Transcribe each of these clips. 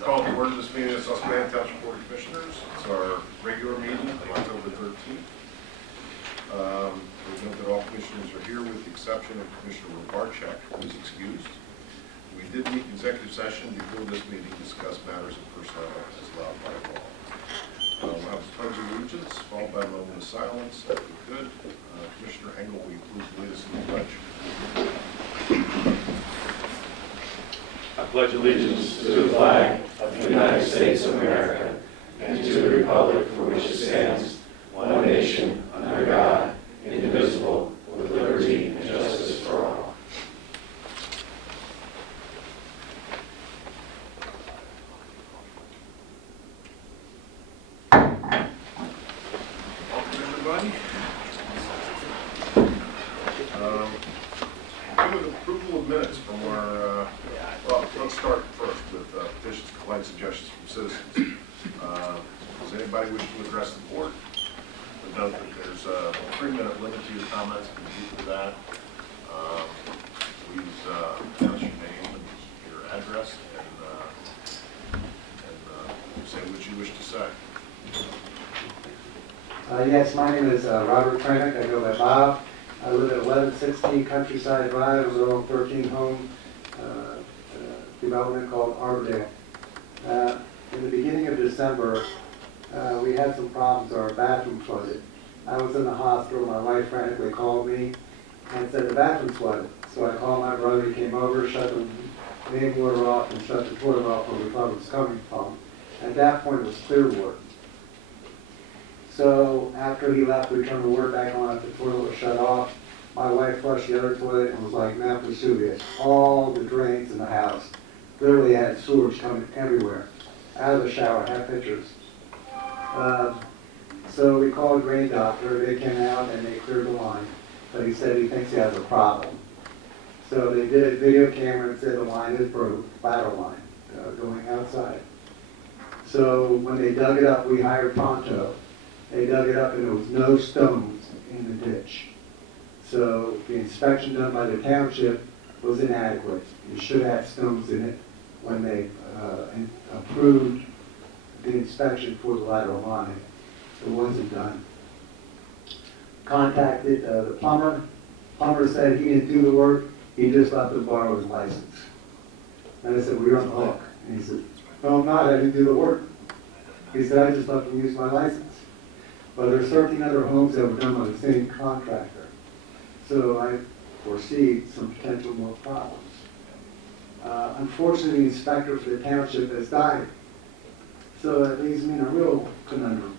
Call to order this meeting of the Susquehanna Township Board of Commissioners. It's our regular meeting of October 13th. We note that all commissioners are here with the exception of Commissioner Barczyk, who is excused. We did meet in executive session before this meeting to discuss matters of personnel as allowed by law. We'll have the pledge of allegiance, followed by a moment of silence, if we could. Commissioner Engel, will you please lead us in the pledge? I pledge allegiance to the flag of the United States of America and to the republic for which it stands, one nation, under God, indivisible, with liberty and justice for all. Welcome, everybody. With approval of minutes from our, well, let's start first with petitions, complaints, suggestions from citizens. Does anybody wish to address the board? But note that there's a 3-minute limit to your comments. Can you do that? Please announce your name and your address and say what you wish to say. Yes, my name is Robert Kranick. I go by Bob. I live at 1116 Countryside Drive, a little 13-home development called Arbordale. In the beginning of December, we had some problems. Our bathroom flooded. I was in the hospital. My wife frantically called me and said the bathroom flooded. So I called my brother. He came over, shut the main water off, and shut the toilet off where we thought it was coming from. At that point, it was clear water. So after he left, we turned the water back on after the toilet was shut off. My wife flushed the other toilet and was like Mount Vesuvius. All the drains in the house literally had sewage coming everywhere. Out of the shower, I have pictures. So we called a drain doctor. They came out and they cleared the line. But he said he thinks he has a problem. So they did a video camera and said the line is broke, lateral line, going outside. So when they dug it up, we hired Pronto. They dug it up and there was no stones in the ditch. So the inspection done by the township was inadequate. You should have stones in it when they approved the inspection for the lateral line. It wasn't done. Contacted the plumber. Plumber said he didn't do the work. He just left to borrow his license. And I said, well, you're on the hook. And he said, no, I'm not. I didn't do the work. He said, I just let them use my license. But there's 13 other homes that were done by the same contractor. So I foresee some potential more problems. Unfortunately, the inspector for the township has died. So that leaves me in a real conundrum.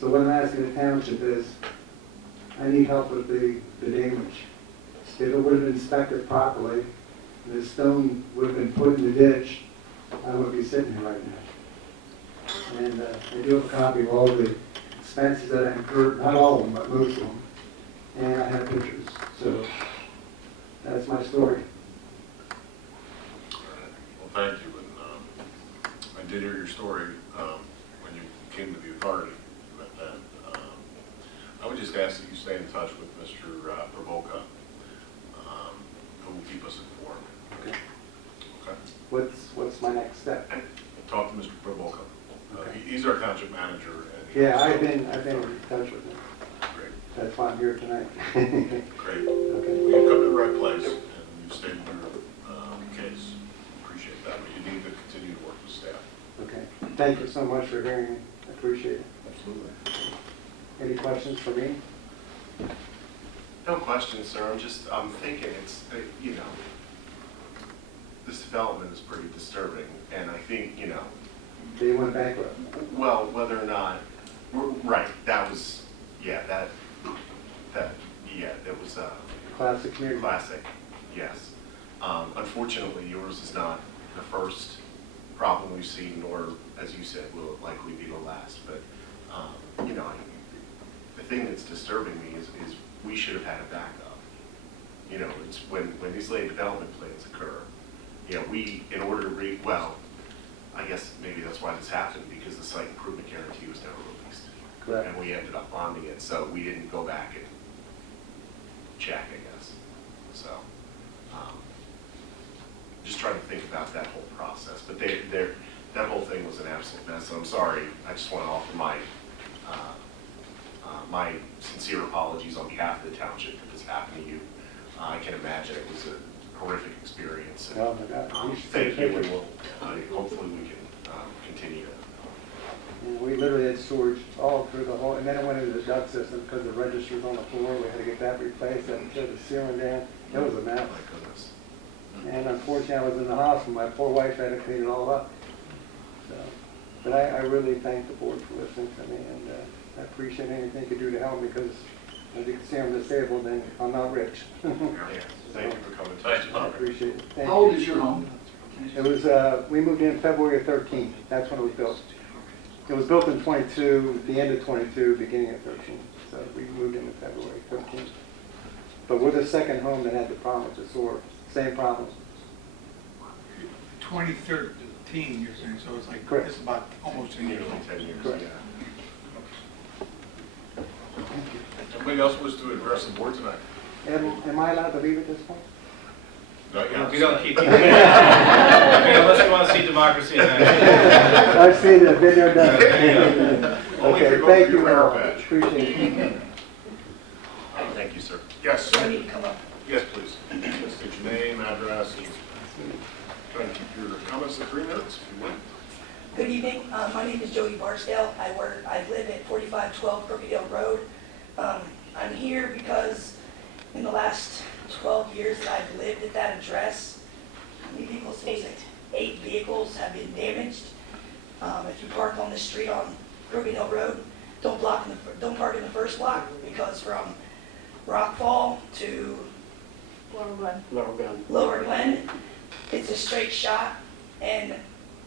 So what I'm asking the township is, I need help with the damage. If it would have been inspected properly, and the stone would have been put in the ditch, I wouldn't be sitting here right now. And I do have a copy of all the expenses that I incurred, not all of them, but most of them. And I have pictures. So that's my story. Well, thank you. And I did hear your story when you came to the authority. I would just ask that you stay in touch with Mr. Provoca, who will keep us informed. Okay. Okay. What's my next step? Talk to Mr. Provoca. Okay. He's our township manager. And Yeah, I've been in touch with him. Great. That's why I'm here tonight. Great. Okay. Well, you've come to the right place, and you've stated your case. Appreciate that, but you need to continue to work with staff. Okay. Thank you so much for hearing me. I appreciate it. Absolutely. Any questions for me? No question, sir. I'm thinking it's, you know, this development is pretty disturbing, and I think, you know. They went bankrupt. Well, whether or not, right, that was, yeah, that was a Classic community. classic, yes. Unfortunately, yours is not the first problem we've seen, nor, as you said, will it likely be the last. But, you know, the thing that's disturbing me is we should have had a backup. You know, it's when these land development plans occur, you know, we, in order to well, I guess maybe that's why this happened, because the site improvement guarantee was never released. Correct. And we ended up bonding it, so we didn't go back and check, I guess. So, just trying to think about that whole process. process. But that whole thing was an absolute mess, and I'm sorry. I just want to offer my sincere apologies on behalf of the township that this happened to you. I can imagine it was a horrific experience. And, Oh my God. thank you, and we'll, hopefully we can continue to. We literally had sewage all through the whole, and then it went into the duct system because the register's on the floor. We had to get that replaced and shut the ceiling down. It was a mess. Oh my goodness. And unfortunately, I was in the hospital. My poor wife had to clean it all up. So, but I really thank the board for listening to me, and I appreciate anything you could do to help me because, as you can see, I'm disabled and I'm not rich. Yeah, thank you for coming to Thank us. you. I appreciate it. Thank How old you. is your home? It was, we moved in February of 13. That's when it was built. It was built in 22, the end of 22, beginning of 13. So we moved in February 13. But we're the second home that had the problem with the sewer. Same problem. 2013, you're saying, so it's like, Correct. it's about almost 10 years Nearly old. 10 years, Correct. yeah. Anybody else wish to address the board tonight? Am I allowed to leave at this point? Not yet. We don't keep you. Unless you want to see democracy in action. I've seen it, been there, done it. Only if Okay, you go thank for you your all. merit badge. Appreciate it. Thank you, sir. Yes, Do I need to come up? yes, please. Just state your name, address, and try to keep your comments to 3 minutes, if you would. Good evening. My name is Jody Barksdale. I live at 4512 Crooked Hill Road. I'm here because in the last 12 years that I've lived at that address, how many vehicles was it? 8 vehicles have been damaged. If you park on the street on Crooked Hill Road, don't park in the first block because from Rockfall to Lower Glen, it's a straight shot, and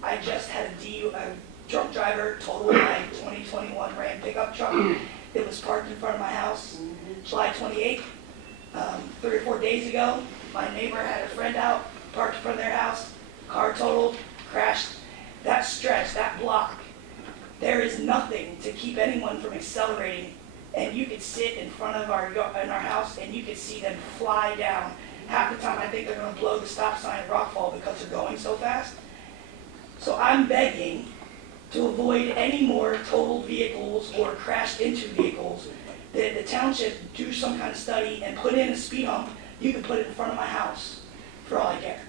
I just had a drunk driver total my 2021 Ram pickup truck. It was parked in front of my house July 28th. 3 or 4 days ago, my neighbor had a friend out, parked in front of their house, car totaled, crashed. That stretch, that block, there is nothing to keep anyone from accelerating, and you could sit in front of our house and you could see them fly down. Half the time I think they're going to blow the stop sign at Rockfall because they're going so fast. So I'm begging to avoid any more totaled vehicles or crashed into vehicles, that the township do some kind of study and put in a speed hump. You can put it in front of my house, for all I care.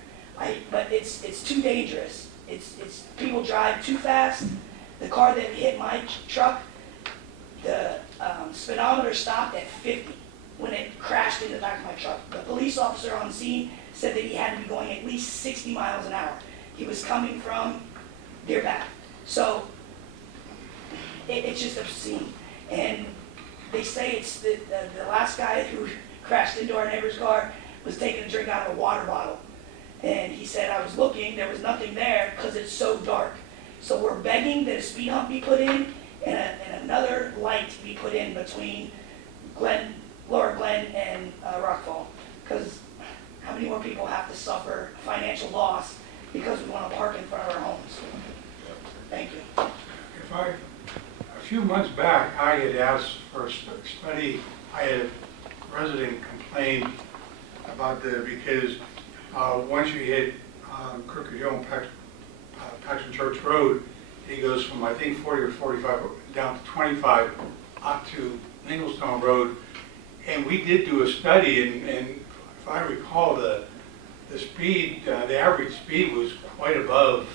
But it's too dangerous. It's people drive too fast. The car that hit my truck, the speedometer stopped at 50 when it crashed into the back of my truck. The police officer on scene said that he had to be going at least 60 miles an hour. He was coming from Deer Path. So it's just obscene. And they say it's the last guy who crashed into our neighbor's car was taking a drink out of a water bottle. And he said, I was looking, there was nothing there because it's so dark. So we're begging that a speed hump be put in and another light be put in between Lower Glen and Rockfall. Because how many more people have to suffer financial loss because we want to park in front of our homes? Thank you. A few months back, I had asked for a study. I had a resident complain about because once you hit Crooked Hill and Paxton Church Road, it goes from I think 40 or 45 down to 25 up to Linglestone Road. And we did do a study, and if I recall, the speed, the average speed was quite above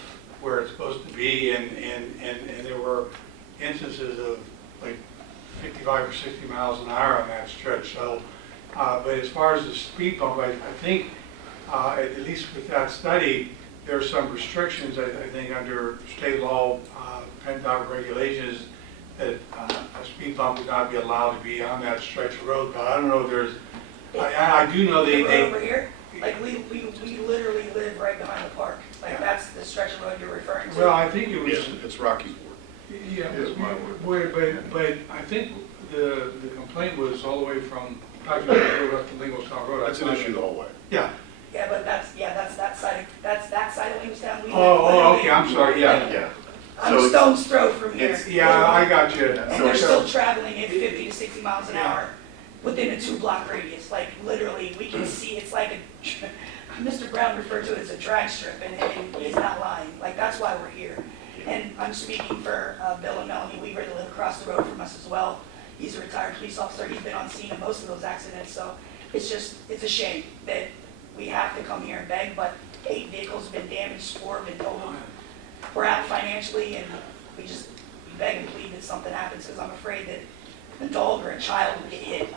where it's supposed to be, and there were instances of like 55 or 60 miles an hour on that stretch. So, but as far as the speed bump, I think at least with that study, there are some restrictions. I think under state law, PennDOT regulations, that a speed bump would not be allowed to be on that stretch of road. But I don't know if there's. I do know We're they over here. Like we literally live right behind the park. Like that's the stretch of road you're referring to. Well, I think it was. Yes, it's Rocky's board. Yeah, It is my word. but I think the complaint was all the way from Paxton Road up to Linglestone Road. That's an issue the whole way. Yeah. Yeah, but that's that side of Williamstown. We live Oh, literally- okay, I'm sorry, yeah. Yeah. I'm So a it's- stone's throw from here. it's- Yeah, I got you. And they're still traveling at 50 to 60 miles an hour. within a 2-block radius, like literally, we can see, it's like a, Mr. Brown referred to it as a drag strip, and he's not lying, like, that's why we're here. And I'm speaking for Bill and Melanie Weaver, that live across the road from us as well. He's a retired police officer, he's been on scene of most of those accidents, so it's a shame that we have to come here and beg, but 8 vehicles have been damaged, 4 have been totaled. We're out financially, and we beg and plead that something happens, because I'm afraid that a dog or a child will get hit.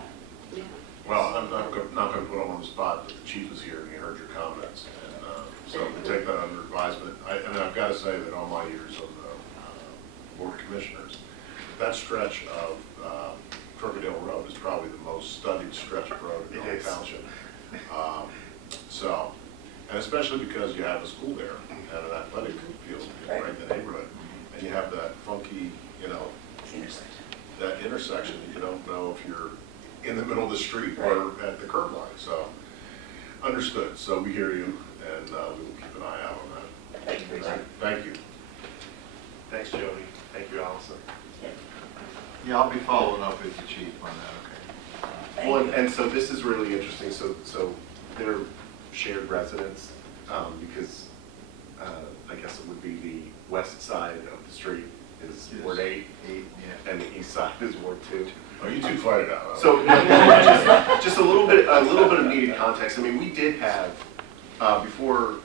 Well, I'm not going to put him on the spot, but the chief is here and he heard your comments. And so we take that under advisement. And I've got to say that all my years of the Board of Commissioners, that stretch of Crooked Hill Road is probably the most studied stretch of road in the whole township. And especially because you have a school there and an athletic field right in the neighborhood. And you have that funky, that intersection that you don't know if you're in the middle of the street or at the curb line. So, understood. So we hear you, and we will keep an eye out on that. Thank you for your time. Thank you. Thanks, Jody. Thank you, Allison. Yeah, I'll be following up with the chief on that, okay? Thank Well, you. and so this is really interesting. So they're shared residents because I guess it would be the west side of the street is Ward 8, and the east side is Ward 2. Oh, you two fight it out. So just a little bit of needed context. I mean, we did have before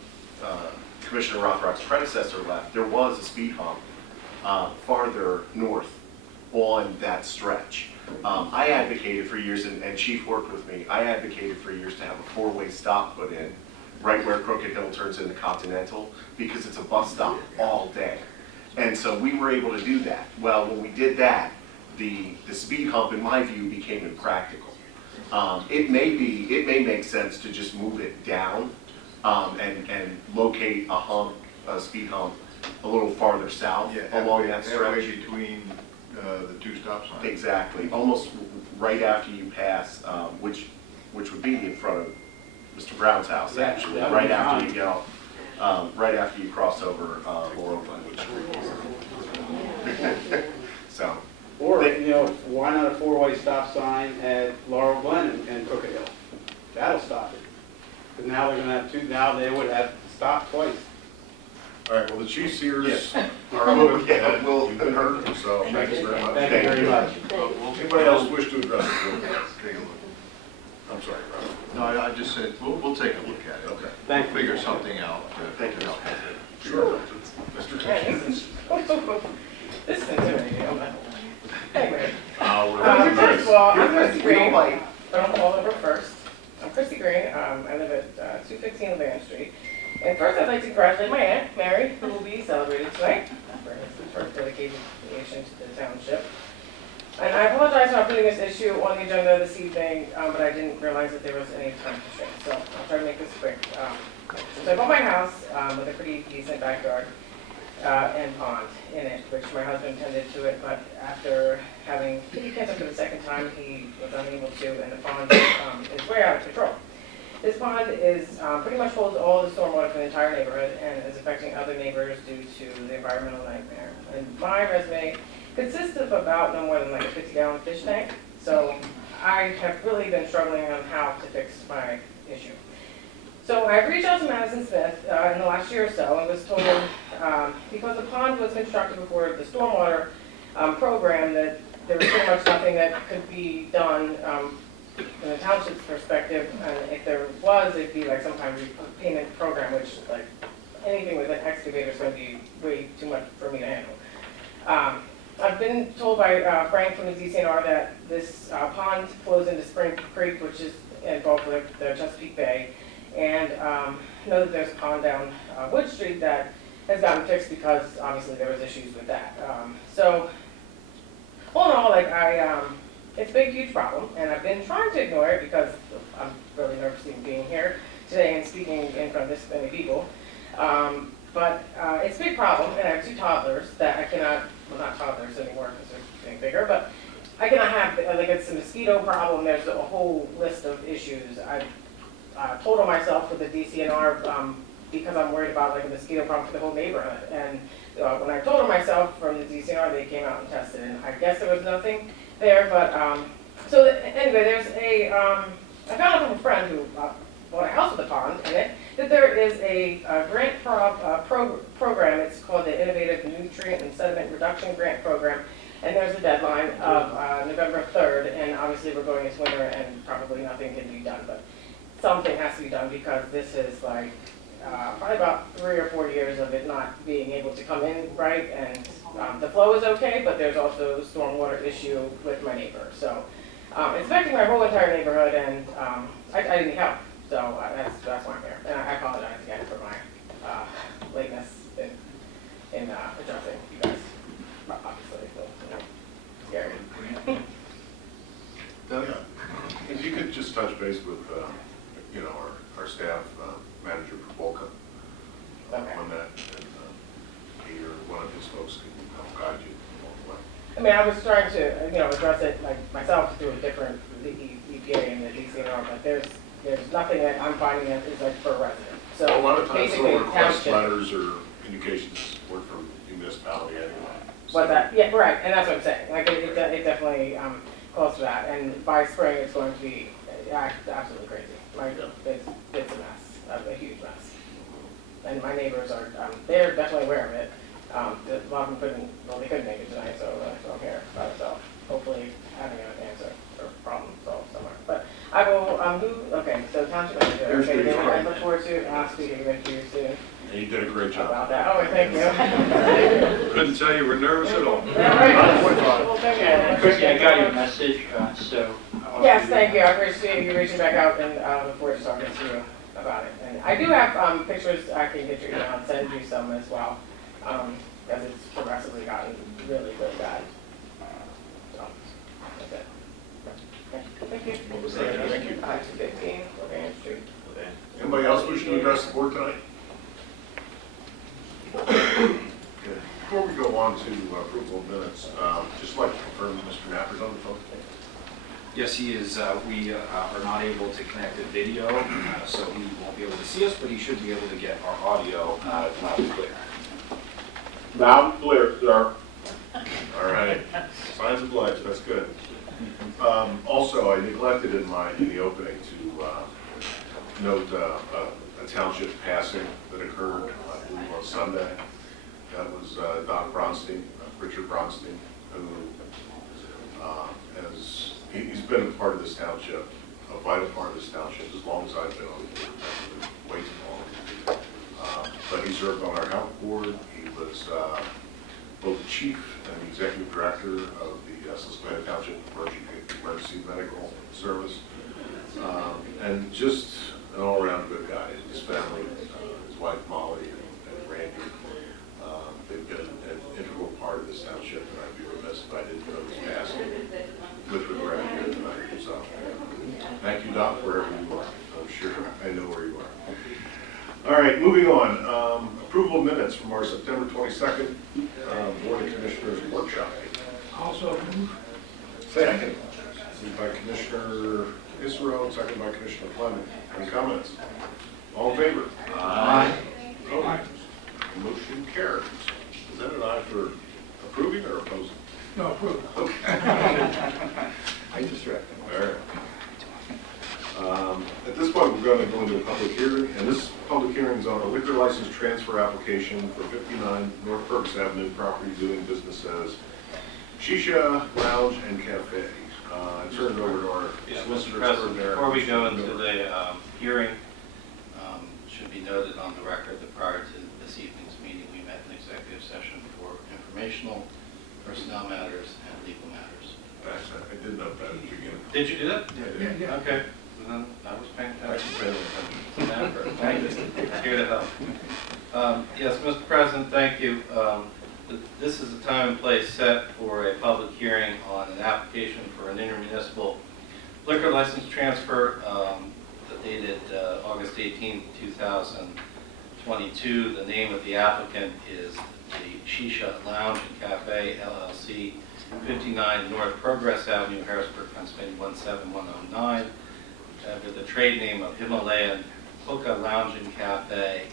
Commissioner Rothrock's predecessor left, there was a speed hump farther north on that stretch. I advocated for years, and Chief worked with me, I advocated for years to have a 4-way stop put in right where Crooked Hill turns into Continental, because it's a bus stop all day. And so we were able to do that. Well, when we did that, the speed hump, in my view, became impractical. It may make sense to just move it down and locate a speed hump a little farther south along that stretch. Halfway between the 2 stop signs. Exactly, almost right after you pass, which would be in front of Mr. Brown's house, actually, right after you go, right after you cross over Laurel Glen. So. Or, why not a 4-way stop sign at Laurel Glen and Crooked Hill? That'll stop it. Because now they're gonna have 2, now they would have to stop twice. All right, well, the chief's ears Yeah. are open. Yeah, well, You've been heard, so thanks very much. Thank you very much. Anybody else wish to address the board? Take a look. I'm sorry, Rob. No, I just said, we'll take a look at it. Okay. Thank you. Figure something out. Thank you. Sure. Mr. Kitchen. This is intimidating. Anyway, We're first of all, I'm Chrissy We Green don't bite. from All Over First. I'm Chrissy Green. I live at 215 Levan Street. And first, I'd like to congratulate my aunt, Mary, who will be celebrated tonight for her dedication to the township. And I apologize for not putting this issue on the agenda this evening, but I didn't realize that there was any time constraint. So I'll try to make this quick. So I bought my house with a pretty decent backyard and pond in it, which my husband tended to it, but after having kidney cancer for the second time, he was unable to, and the pond is way out of control. This pond is pretty much holds all the stormwater for the entire neighborhood and is affecting other neighbors due to the environmental nightmare. And my resume consists of about no more than like a 50-gallon fish tank, so I have really been struggling on how to fix my issue. So I've reached out to Madison Smith in the last year or so and was told because the pond was constructed before the stormwater program that there was pretty much nothing that could be done from the township's perspective, and if there was, it'd be like some kind of payment program, which like anything with an excavator is going to be way too much for me to handle. I've been told by Frank from the DCNR that this pond flows into Spring Creek, which is involved with the Chesapeake Bay, and know that there's a pond down Wood Street that has gotten fixed because obviously there was issues with that. So all in all, like it's a big, huge problem, and I've been trying to ignore it because I'm really nervous even being here today and speaking in front of this many people. But it's a big problem, and I have 2 toddlers that I cannot, well, not toddlers anymore because they're getting bigger, but I cannot have, like, it's a mosquito problem. There's a whole list of issues. I've told on myself with the DCNR because I'm worried about, like, a mosquito problem for the whole neighborhood. And when I told on myself from the DCNR, they came out and tested, and I guess there was nothing there, but So anyway, there's a, I found out from a friend who bought a house with a pond in it, that there is a grant program. It's called the Innovative Nutrient and Sediment Reduction Grant Program. And there's a deadline of November 3rd, and obviously we're going into winter and probably nothing can be done, but something has to be done because this is like probably about 3 or 4 years of it not being able to come in right, and the flow is okay, but there's also a stormwater issue with my neighbor. So it's affecting my whole entire neighborhood, and I didn't help, so that's why I'm here. And I apologize again for my lateness in addressing you guys, obviously, so, you know, scary. If you could just touch base with, you know, our staff manager for Volca on that, and he or one of his folks can help guide you along the way. I mean, I was trying to, you know, address it like myself through a different, the EPA and the DCNR, but there's nothing that I'm finding that is like for a resident. So A lot of times basically, they'll request township. letters or indications of support from the municipality anyway. What's that? Yeah, right, and that's what I'm saying. Like, it definitely calls for that. And by spring, it's going to be absolutely crazy. Like, it's a mess, a huge mess. And my neighbors are, they're definitely aware of it. A lot of them they couldn't make it tonight, so I'm here by myself. Hopefully having an answer or problem solved somewhere. But I will, okay, so township manager, okay, then I look forward to speaking with you soon. And you did a great job. About that. Oh, thank you. Couldn't tell you were nervous at all. Well, thank you. Christy, I got your message, so. Yes, thank you. I appreciate you reaching back out, and look forward to talking to you about it. And I do have pictures. I can get your email and send you some as well, because it's progressively gotten really, really bad. So that's it. Thank you. What was that? Thank you. 215 Lorraine Street. Anybody else wishing to address the board tonight? Okay. Before we go on to approval of minutes, just like to confirm Mr. Napper's on the phone. Yes, he is. We are not able to connect the video, so he won't be able to see us, but he should be able to get our audio loud and clear. Loud and clear, sir. All right. Signs of life, that's good. Also, I neglected in the opening to note a township passing that occurred, I believe, on Sunday. That was Don Bronstein, Richard Bronstein, who he's been a part of this township, a vital part of this township, as long as I've been on the board, way too long. But he served on our health board. He was both the chief and the executive director of the Susquehanna Township Emergency Medical Service, and just an all-around good guy. His family, his wife Molly and Randy, they've been an integral part of this township, and I'd be remiss if I didn't know his passing with regret here tonight. So, thank you, Doc, wherever you are. I'm sure I know where you are. All right, moving on. Approval of minutes from our September 22nd Board of Commissioners workshop. Also move. Second. Moved by Commissioner Isro, second by Commissioner Fleming. Any comments? All in favor? Aye. Opposed? Motion carries. Is that an aye for approving or opposing? No, approve. Okay. I just read. All right. At this point, we're going to go into a public hearing, and this public hearing is on a liquor license transfer application for 59 North Purvis Avenue property doing business as Shisha Lounge and Cafe. I turn it over to our Yeah, solicitor Mr. President, extraordinaire, before we go Mr. into Miller. the hearing, should be noted on the record that prior to this evening's meeting, we met in executive session for informational, personnel matters, and legal matters. I did note that at the beginning. Did you do that? Yeah, Yeah. Okay, so then I was paying I attention. should pay attention. Thank you. Here to help. Yes, Mr. President, thank you. This is a time and place set for a public hearing on an application for an intermunicipal liquor license transfer dated August 18, 2022. The name of the applicant is the Shisha Lounge and Cafe, LLC, 59 North Progress Avenue, Harrisburg, Pennsylvania, 17109. Under the trade name of Himalayan Hookah Lounge and Cafe.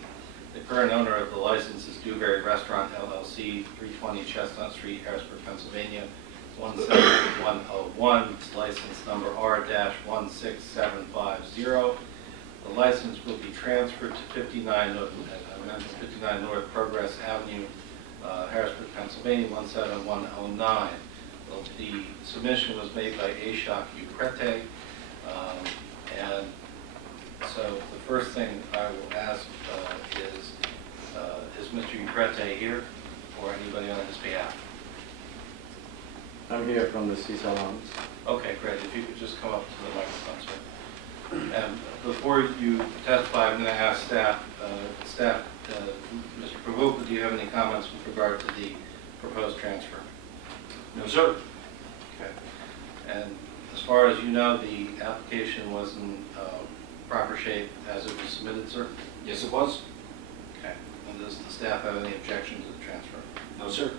The current owner of the license is Dewberry Restaurant LLC, 320 Chestnut Street, Harrisburg, Pennsylvania, 17101, it's license number R-16750. The license will be transferred to 59 North Progress Avenue, Harrisburg, Pennsylvania, 17109. Well, the submission was made by Ashok Uprete, and so the first thing I will ask is Mr. Uprete here, or anybody on his behalf? I'm here from the CISA Lounge. Okay, great. If you could just come up to the microphone, sir. And before you testify, I'm going to ask staff, Mr. Pravupa, do you have any comments with regard to the proposed transfer? No, sir. Okay. And as far as you know, the application was in proper shape as it was submitted, sir? Yes, it was. Okay. And does the staff have any objection to the transfer? No, sir. Okay.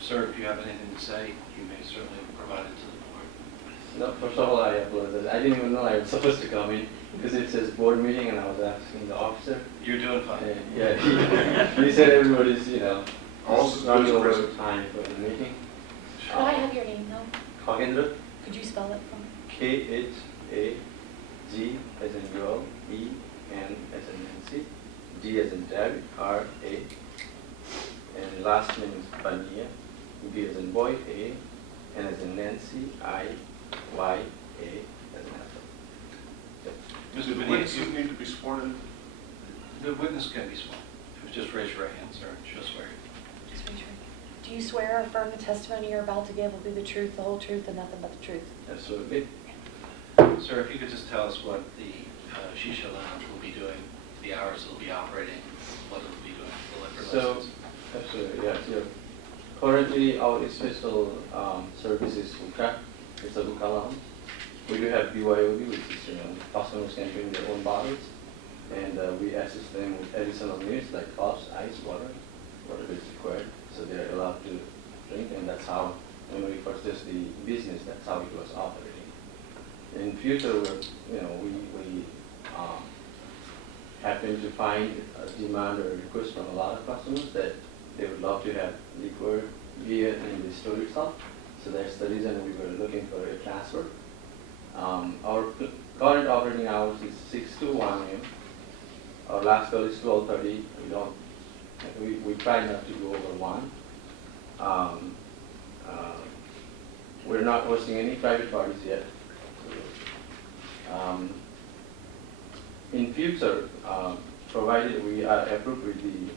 Sir, if you have anything to say, you may certainly provide it to the board. No, first of all, I apologize. I didn't even know I was supposed to come in because it says board meeting and I was asking the officer. You're doing fine. Yeah, he said everybody's, Also, running over President. time for the meeting. Could I have your name though? Khagendra, Could you spell it for me? Khag as in girl, En as in Nancy, D as in David, R-A, and last name is Bania, B as in boy, A, N as in Nancy, I-Y-A as in apple. Mr. Do the Benitez, witnesses need to be sworn in? the witness can be sworn. Just raise your right hand, sir, and she'll swear you. Just raise your hand. Do you swear or affirm the testimony you're about to give will be the truth, the whole truth, and nothing but the truth? Absolutely. Sir, if you could just tell us what the Shisha Lounge will be doing, the hours it'll be operating, what it'll be doing, the liquor So, license. absolutely, yes. Currently, our special service is hookah. It's a hookah lounge. We do have BYOB, which is, customers can bring their own bottles, and we assist them with additional needs like cups, ice, water, whatever is required. So they're allowed to drink, and that's how, when we purchased the business, that's how it was operating. In future, we happen to find a demand or request from a lot of customers that they would love to have liquor, beer in the store itself. So that's the reason we were looking for a transfer. Our current operating hours is 6 to 1 a.m. Our last call is 12:30. We try not to go over 1. We're not hosting any private parties yet. In future, provided we are approved with the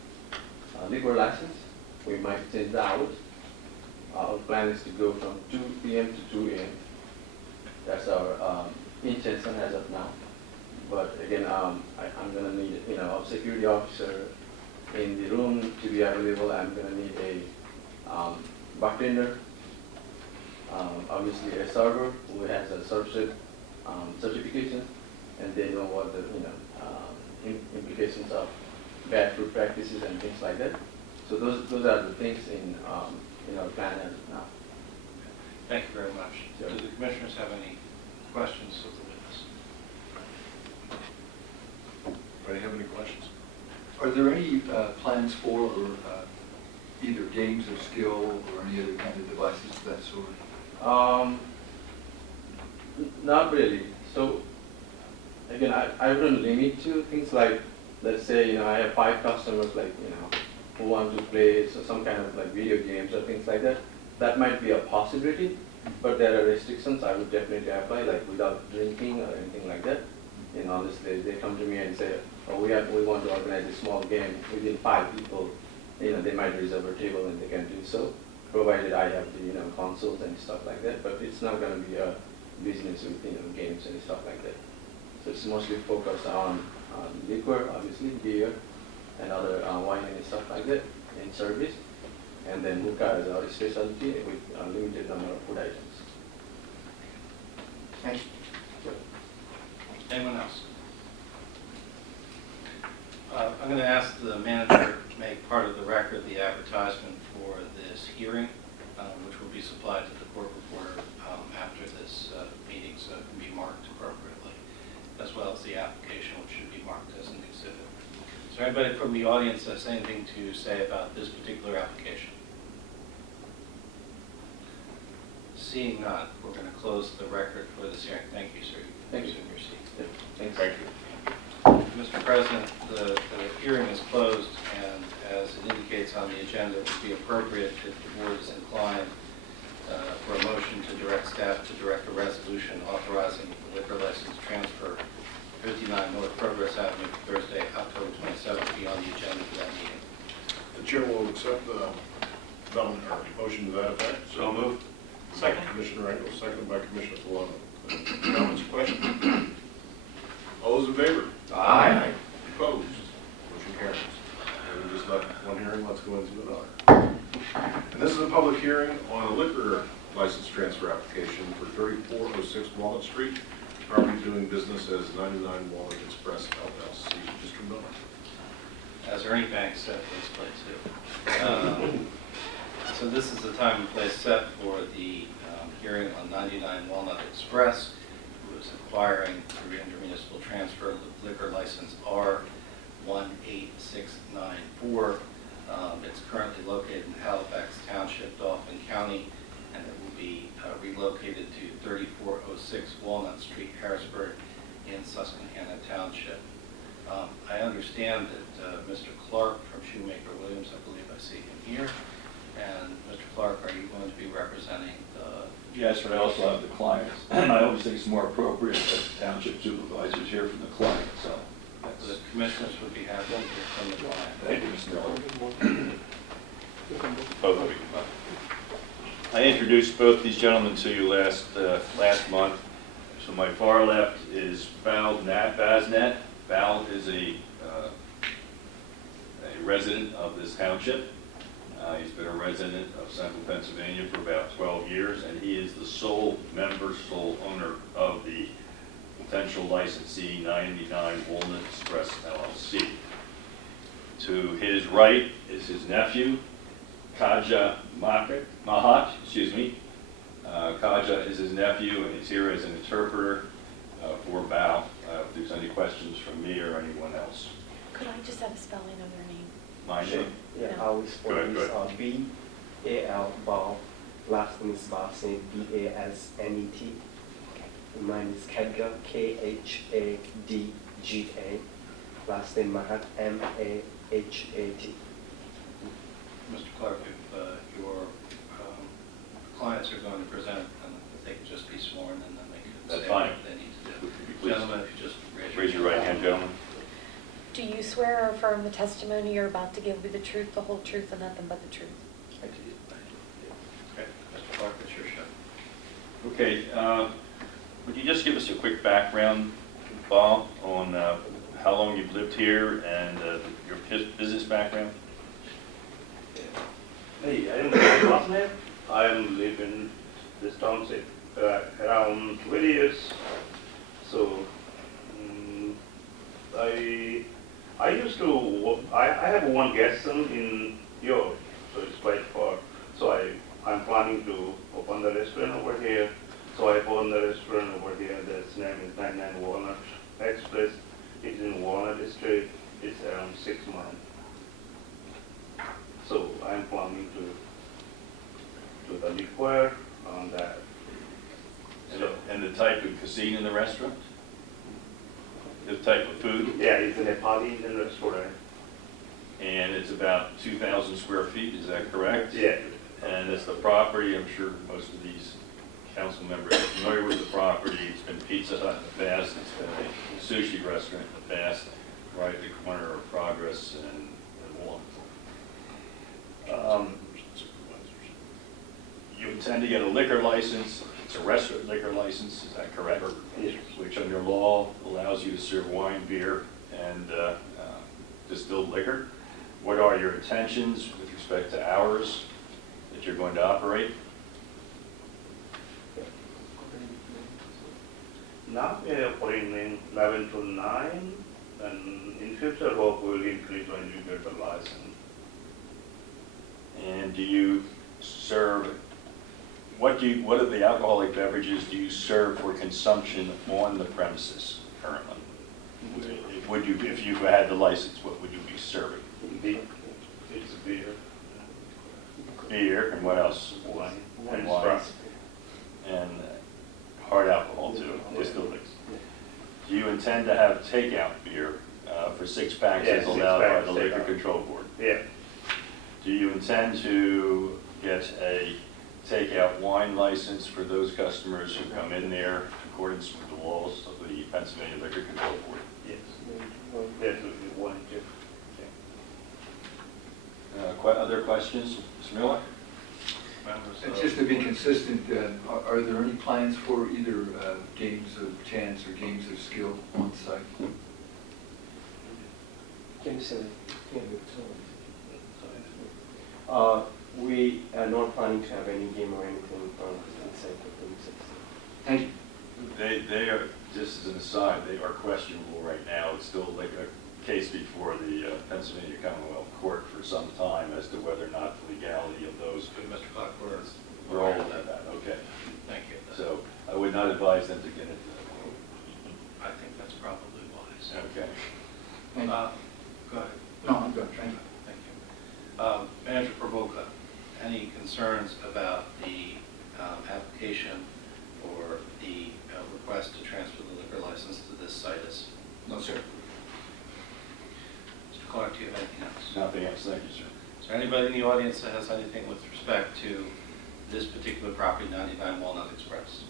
liquor license, we might change the hours. Our plan is to go from 2 p.m. to 2 a.m. That's our intention as of now. But again, I'm going to need, a security officer in the room to be available. I'm going to need a bartender, obviously a server who has a certification, and they know what the implications of bad food practices and things like that. So those are the things in our plan as of now. Thank you very much. Sure. Do the commissioners have any questions of the witness? Anybody have any questions? Are there any plans for either games of skill or any other kind of devices of that sort? Not really. So again, I wouldn't limit to things like, let's say, I have 5 customers, who want to play some kind of video games or things like that. That might be a possibility, but there are restrictions I would definitely apply, like without drinking or anything like that. They come to me and say, oh, we want to organize a small game within 5 people. They might reserve a table and they can do so, provided I have the consoles and stuff like that. But it's not going to be a business with games and stuff like that. So it's mostly focused on liquor, obviously, beer, and other wine and stuff like that in service. And then hookah is our specialty with a limited number of food items. Thank you. Anyone else? I'm going to ask the manager to make part of the record the advertisement for this hearing, which will be supplied to the court reporter after this meeting, so it can be marked appropriately, as well as the application, which should be marked as an exhibit. Is there anybody from the audience that has anything to say about this particular application? Seeing none, we're going to close the record for this hearing. Thank you, sir. Thank you. In your seat. Thanks. Thank you. Mr. President, the hearing is closed, and as it indicates on the agenda, it would be appropriate if the board is inclined for a motion to direct staff to direct a resolution authorizing the liquor license transfer 59 North Progress Avenue Thursday, October 27th, be on the agenda for that meeting. The chair will accept the development, or motion to that effect. So moved. Second. Commissioner Engel, seconded by Commissioner Polano. Comments, questions? All those in favor? Aye. Opposed? Motion carries. And we just left one hearing, let's go into another. And this is a public hearing on a liquor license transfer application for 3406 Walnut Street, property doing business as 99 Walnut Express LLC. Mr. Miller. As Ernie Banks said, let's play too. So this is the time and place set for the hearing on 99 Walnut Express, who is acquiring through intermunicipal transfer liquor license R18694. It's currently located in Halifax Township, Dauphin County, and it will be relocated to 3406 Walnut Street, Harrisburg, in Susquehanna Township. I understand that Mr. Clark from Shoemaker Williams, I believe I see him here. And Mr. Clark, are you going to be representing the... Yes, but I also have the clients. I always think it's more appropriate that the township supervisors hear from the client, so that's... The commissioners would be happy to hear from the client. Thank you, Mr. Miller. Both of you. I introduced both these gentlemen to you last month. So my far left is Val Basnet. Val is a resident of this township. He's been a resident of Central Pennsylvania for about 12 years, and he is the sole member, sole owner of the potential licensee 99 Walnut Express LLC. To his right is his nephew, Kaja Mahat, Kaja is his nephew, and he's here as an interpreter for Val. If there's any questions from me or anyone else. Could I just have a spelling of their name? My name? Yeah, No. I will spell this B-A-L, Bal. Last name is Basnet, B-A-S-N-E-T. Mine is Khadga, K-H-A-D-G-A. Last name Mahat, M-A-H-A-T. Mr. Clark, if your clients are going to present, then they can just be sworn, and then they can That's say fine. what they need to do. Please. Gentlemen, if you just Raise your right hand, gentlemen. Do you swear or affirm the testimony you're about to give will be the truth, the whole truth, and nothing but the truth? I do. Okay, Mr. Clark, it's your show. Okay, would you just give us a quick background, Bob, on how long you've lived here and your business background? Hey, I am Basnet. I am living in this township around 20 years. So I used to work, I have one gas station in Europe, so it's quite far. So I'm planning to open the restaurant over here. So I opened the restaurant over here. That's name is 99 Walnut Express. It's in Walnut Street. It's around 6 miles. So I'm planning to do the liquor on that. And the type of cuisine in the restaurant? The type of food? Yeah, it's a Nepali Indian restaurant. And it's about 2,000 square feet, is that correct? Yeah. And it's the property, I'm sure most of these council members are familiar with the property. It's been Pizza Hut in the past, it's been a sushi restaurant in the past, right at the corner of Progress and Walnut. You intend to get a liquor license. It's a restaurant liquor license, is that correct? Yes. Which under law allows you to serve wine, beer, and distilled liquor. What are your intentions with respect to hours that you're going to operate? Now we are operating in 11 to 9, and in future hope we will increase when you get the license. And do you serve, what are the alcoholic beverages do you serve for consumption on the premises currently? Would you, if you had the license, what would you be serving? Beer. It's beer. Beer, and what else? Wine. And And wine. Sprite. and hard alcohol too, distilled mix. Do you intend to have takeout beer for 6 packs Yeah, as 6 allowed by packs the Liquor takeout. Control Board? Yeah. Do you intend to get a takeout wine license for those customers who come in there in accordance with the laws of the Pennsylvania Liquor Control Board? Yes. That will be one, two. Other questions, Mr. Miller? And just to be consistent, are there any plans for either games of chance or games of skill on site? Can you say we are not planning to have any game or anything inside the premises. Thank you. They are, just as an aside, they are questionable right now. It's still like a case before the Pennsylvania Commonwealth Court for some time as to whether or not the legality of those. Mr. Clark, We're all aware of that, okay. Thank you. So I would not advise them to get into that. I think that's probably wise. Okay. Thank you. Go ahead. No, I'm good. Thank you. Thank you. Manager Provoca, any concerns about the application or the request to transfer the liquor license to this site? No, sir. Mr. Clark, do you have anything else? Nothing else, thank you, sir. Is there anybody in the audience that has anything with respect to this particular property, 99 Walnut Express?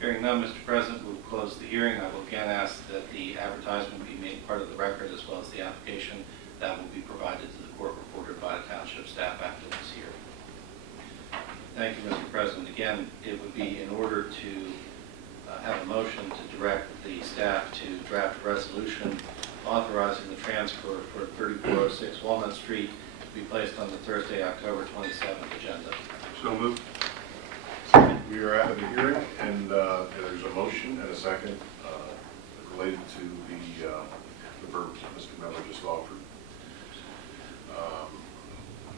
Hearing none, Mr. President, we'll close the hearing. I will again ask that the advertisement be made part of the record as well as the application that will be provided to the court reporter by the township staff after this hearing. Thank you, Mr. President. Again, it would be in order to have a motion to direct the staff to draft a resolution authorizing the transfer for 3406 Walnut Street to be placed on the Thursday, October 27th agenda. So moved. We are at the hearing, and there's a motion and a second related to the verbs Mr. Miller just offered.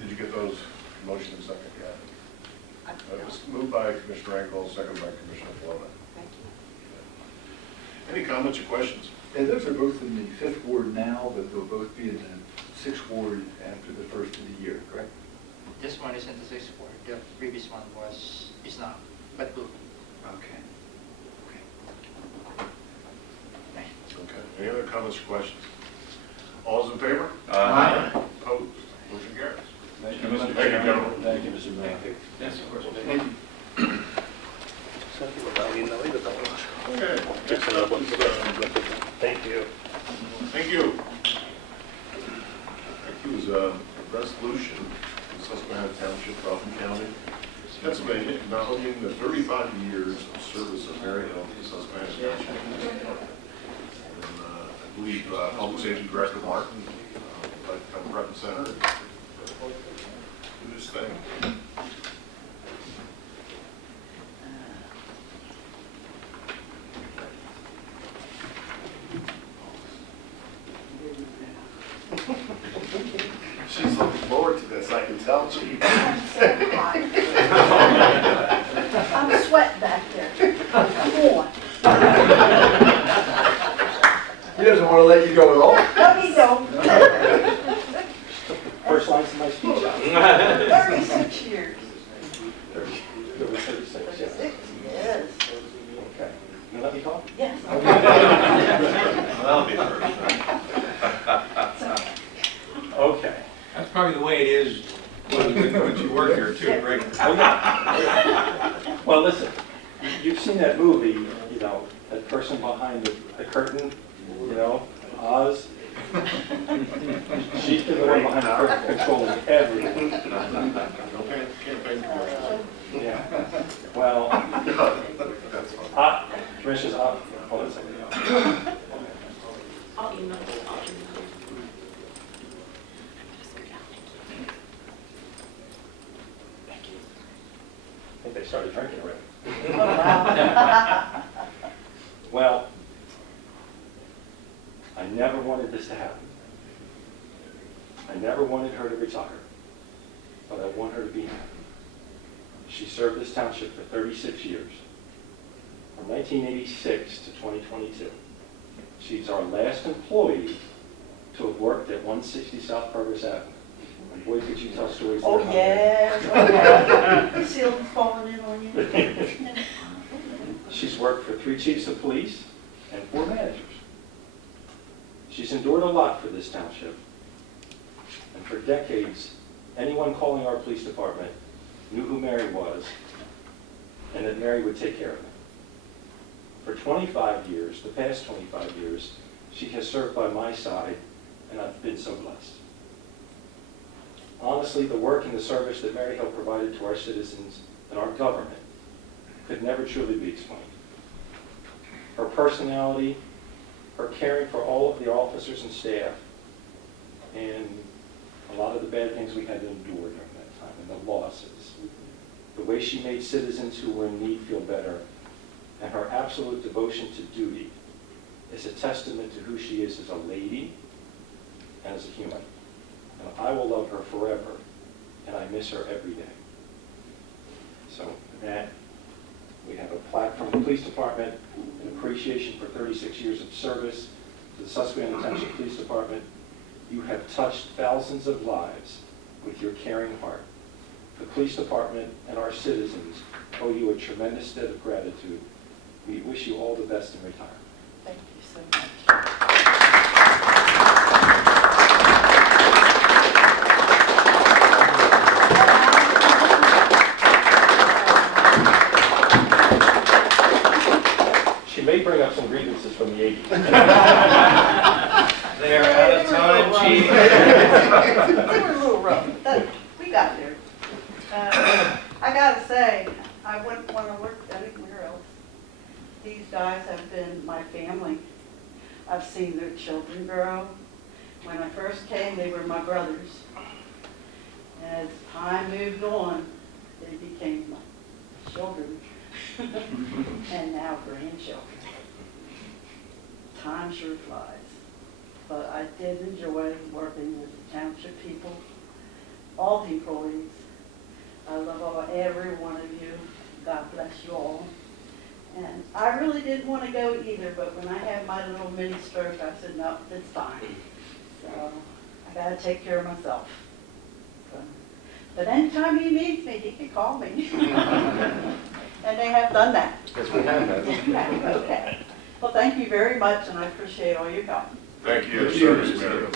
Did you get those motion and second? Yeah. It was moved by Commissioner Engel, second by Commissioner Flona. Thank you. Any comments or questions? And those are both in the 5th Ward now, but they'll both be in the 6th Ward after the first of the year, correct? This one is in the 6th ward. The previous one is not, but will. Okay. Okay. Any other comments or questions? All those in favor? Aye. Opposed? Motion carries. Thank you, Mr. Thank you, Chairman. gentlemen. Thank you, Mr. Miller. Yes, of course. Thank you. Okay. Thank you. Thank you. Thank you is a resolution in Susquehanna Township, Dauphin County, Pennsylvania, acknowledging the 35 years of service of Mary Hill to Susquehanna Township. And I believe Public Safety Director Martin would like to come front and center and do this thing. She's looking forward to this, I can tell, Chief. I'm sweating back there. Come on. He doesn't want to let you go at all. No, he don't. First lines of my speech. 36 years. 36, yeah. 36, yes. Okay. You let me talk? Yes. That'll be first. Okay. That's probably the way it is when you work here too, right? Oh, yeah. Well, listen, you've seen that movie, you know, that person behind the curtain, you know, Oz. She's been the one behind the curtain controlling everything. Okay, campaign commercials. Yeah. Well, Commissioners, hold on a second. I'll email. I think they started drinking already. Oh, wow. Well, I never wanted this to happen. I never wanted her to retire, but I want her to be happy. She served this township for 36 years, from 1986 to 2022. She's our last employee to have worked at 160 South Purvis Avenue. And boy, did you tell stories. Oh, there, huh? yeah. The ceiling's falling in on you. She's worked for 3 chiefs of police and 4 managers. She's endured a lot for this township. And for decades, anyone calling our police department knew who Mary was and that Mary would take care of them. For 25 years, the past 25 years, she has served by my side, and I've been so blessed. Honestly, the work and the service that Mary Hill provided to our citizens and our government could never truly be explained. Her personality, her caring for all of the officers and staff, and a lot of the bad things we had to endure during that time, and the losses. The way she made citizens who were in need feel better, and her absolute devotion to duty is a testament to who she is as a lady and as a human. And I will love her forever, and I miss her every day. So with that, we have a plaque from the police department, an appreciation for 36 years of service to the Susquehanna Township Police Department. You have touched thousands of lives with your caring heart. The police department and our citizens owe you a tremendous debt of gratitude. We wish you all the best in retirement. Thank you so much. She may bring up some grievances from the 80s. They're out of time, Chief. They were a little rough, but we got there. I gotta say, I wouldn't want to work anywhere else. These guys have been my family. I've seen their children grow. When I first came, they were my brothers. As time moved on, they became my children, and now grandchildren. Time sure flies. But I did enjoy working with the township people, all the employees. I love every one of you. God bless you all. And I really didn't want to go either, but when I had my little mini stroke, I said, no, it's time. So I got to take care of myself. So, but anytime he needs me, he can call me. And they have done that. Yes, we have that. Yeah, okay. Well, thank you very much, and I appreciate all your help. Thank you for your service, Mary.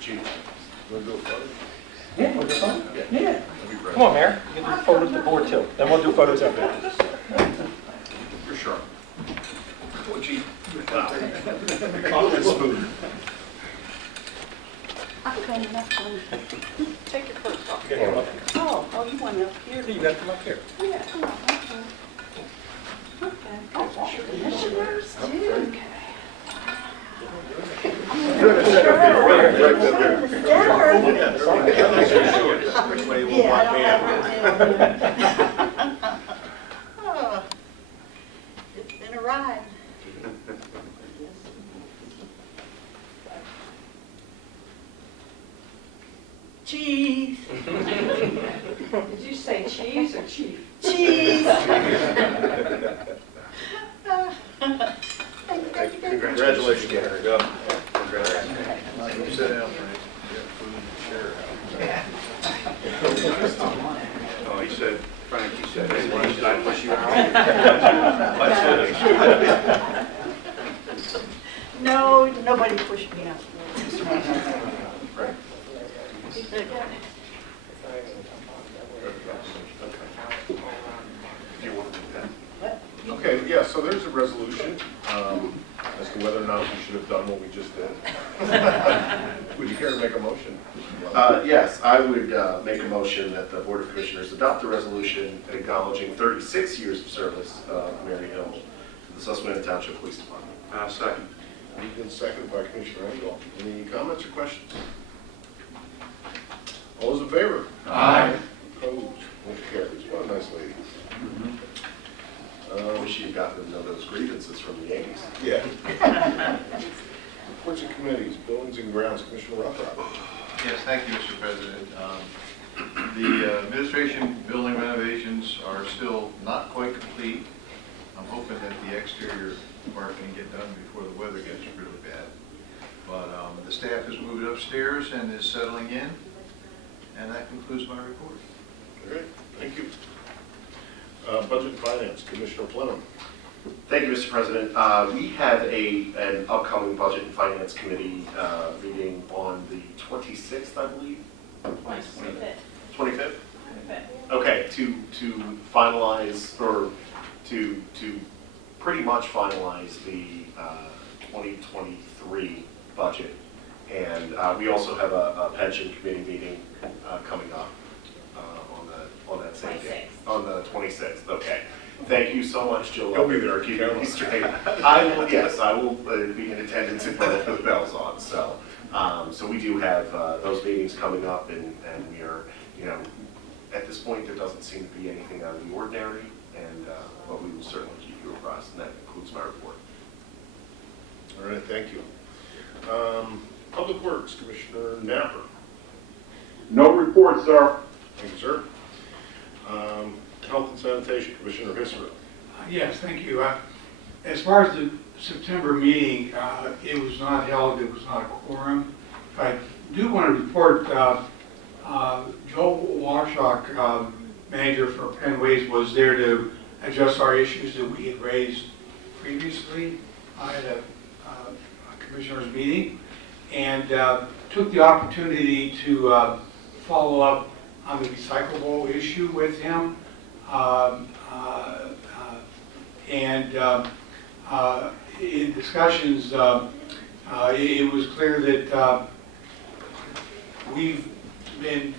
Chief, you want to do a photo? Yeah, we'll do fun. Yeah. That'd be great. Come on, Mayor. You can do photos of the board too. Then we'll do photos of it. You're sharp. Oh, Chief. Wow. That's smooth. I've got enough one. Take your first off. You gotta come up here. Oh, you want up here? You gotta come up here. Yeah, come on. Okay. Oh, commissioners too. Which way will Yeah, I my don't man? have oh, it's been a ride. Cheese. Did you say cheese or chief? Cheese. Congratulations, Gary. Go. Congratulations. Sit down, Frank. You have food to share. Oh, he said, Frank, he said, hey, why did I push you out? No, nobody pushed me out. Right. Okay, yeah, so there's a resolution as to whether or not we should have done what we just did. Would you care to make a motion? Yes, I would make a motion that the Board of Commissioners adopt a resolution acknowledging 36 years of service of Mary Hill to the Susquehanna Township Police Department. Second. Moved and seconded by Commissioner Engel. Any comments or questions? All those in favor? Aye. Opposed? Motion carries. What a nice lady. I wish you'd gotten to know those grievances from the 80s. Yeah. Reports of committees, buildings and grounds, Commissioner Rothrock. Yes, thank you, Mr. President. The administration building renovations are still not quite complete. I'm hoping that the exterior part can get done before the weather gets really bad. But the staff has moved upstairs and is settling in, and that concludes my report. Okay, thank you. Budget and Finance, Commissioner Plenum. Thank you, Mr. President. We have an upcoming Budget and Finance Committee meeting on the 26th, I believe. 25th. 25th? Okay, to finalize, or to pretty much finalize the 2023 budget. And we also have a pension committee meeting coming up on that same day. On the 26th, okay. Thank you so much, Jill. You'll be there, keeping me straight. I will, yes, I will be in attendance if the bell's on. So, so we do have those meetings coming up, and we are, you know, at this point there doesn't seem to be anything out of the ordinary, and but we will certainly keep you abreast, and that concludes my report. All right, thank you. Public Works, Commissioner Napper. No report, sir. Thank you, sir. Health and Sanitation, Commissioner Hisser. Yes, thank you. As far as the September meeting, it was not held, it was not a quorum. I do want to report Joel Warshock, manager for Penn Waste, was there to address our issues that we had raised previously at a commissioners meeting, and took the opportunity to follow up on the recyclable issue with him. In discussions, it was clear that we've been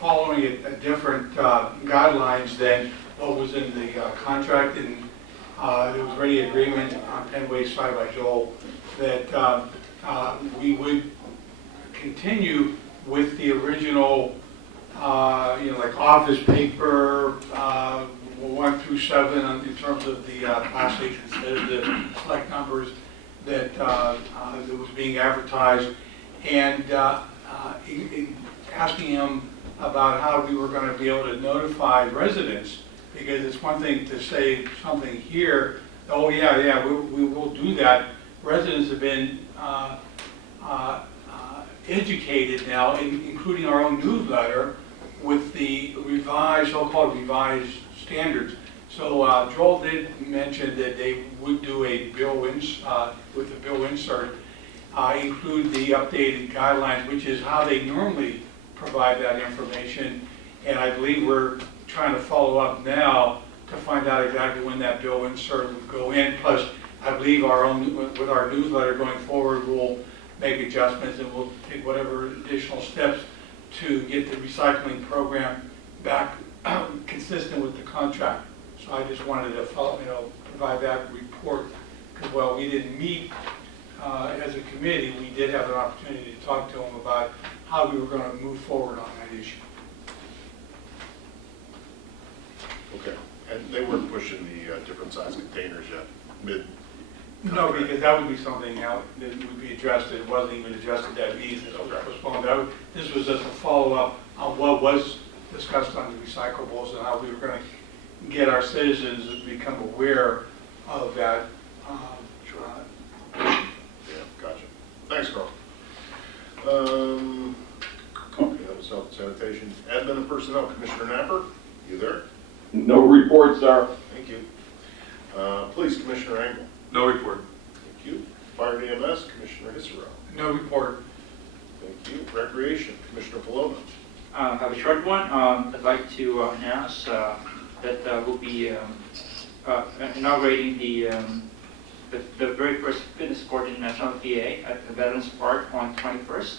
following a different guidelines than what was in the contract, and there was already agreement on Penn Waste side by Joel that we would continue with the original, like office paper, 1 through 7 in terms of the plastics instead of the select numbers that was being advertised, and in asking him about how we were going to be able to notify residents, because it's one thing to say something here, oh yeah, we will do that. Residents have been educated now, including our own newsletter, with the revised, so-called revised standards. So Joel did mention that they would do a bill with the bill insert, include the updated guidelines, which is how they normally provide that information. And I believe we're trying to follow up now to find out exactly when that bill insert would go in. Plus, I believe with our newsletter going forward, we'll make adjustments, and we'll take whatever additional steps to get the recycling program back consistent with the contract. So I just wanted to provide that report, because while we didn't meet as a committee, we did have an opportunity to talk to them about how we were going to move forward on that issue. Okay, and they weren't pushing the different size containers yet, mid? No, because that would be something now that would be addressed. It wasn't even addressed at that meeting. It was postponed. This was just a follow-up on what was discussed on the recyclables and how we were going to get our citizens to become aware of that. Yeah, gotcha. Thanks, Carl. Okay, that was health and sanitation. Admin and personnel, Commissioner Napper, you there? No report, sir. Thank you. Police, Commissioner Engel. No report. Thank you. Fire and EMS, Commissioner Hisaro. No report. Thank you. Recreation, Commissioner Paloma. I have a short one. I'd like to announce that we'll be inaugurating the very first fitness court in National PA at the Veterans Park on 21st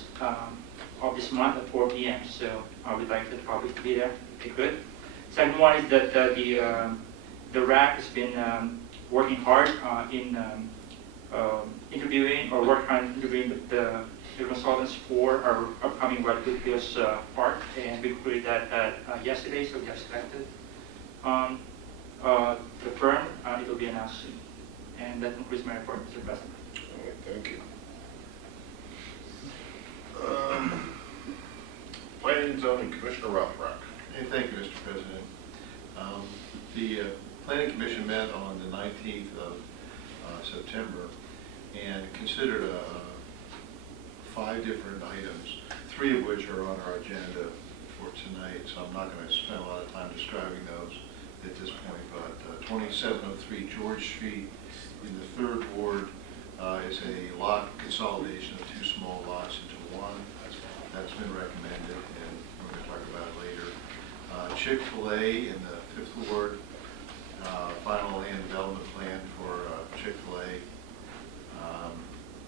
of this month at 4 p.m. So I would like the public to be there if you could. Second one is that the RAC has been working hard in interviewing the consultants for our upcoming Red Hills Park, and we completed that yesterday, so we have selected the firm. It will be announced soon. And that concludes my report, Mr. President. All right, Thank you. Planning and Zoning, Commissioner Rothrock. Hey, thank you, Mr. President. The Planning Commission met on the 19th of September and considered 5 different items, 3 of which are on our agenda for tonight, so I'm not going to spend a lot of time describing those at this point, but 2703 George Street in the 3rd Ward is a lot consolidation of 2 small lots into one. That's been recommended, and we're going to talk about it later. Chick-fil-A in the 5th Ward, final land development plan for Chick-fil-A.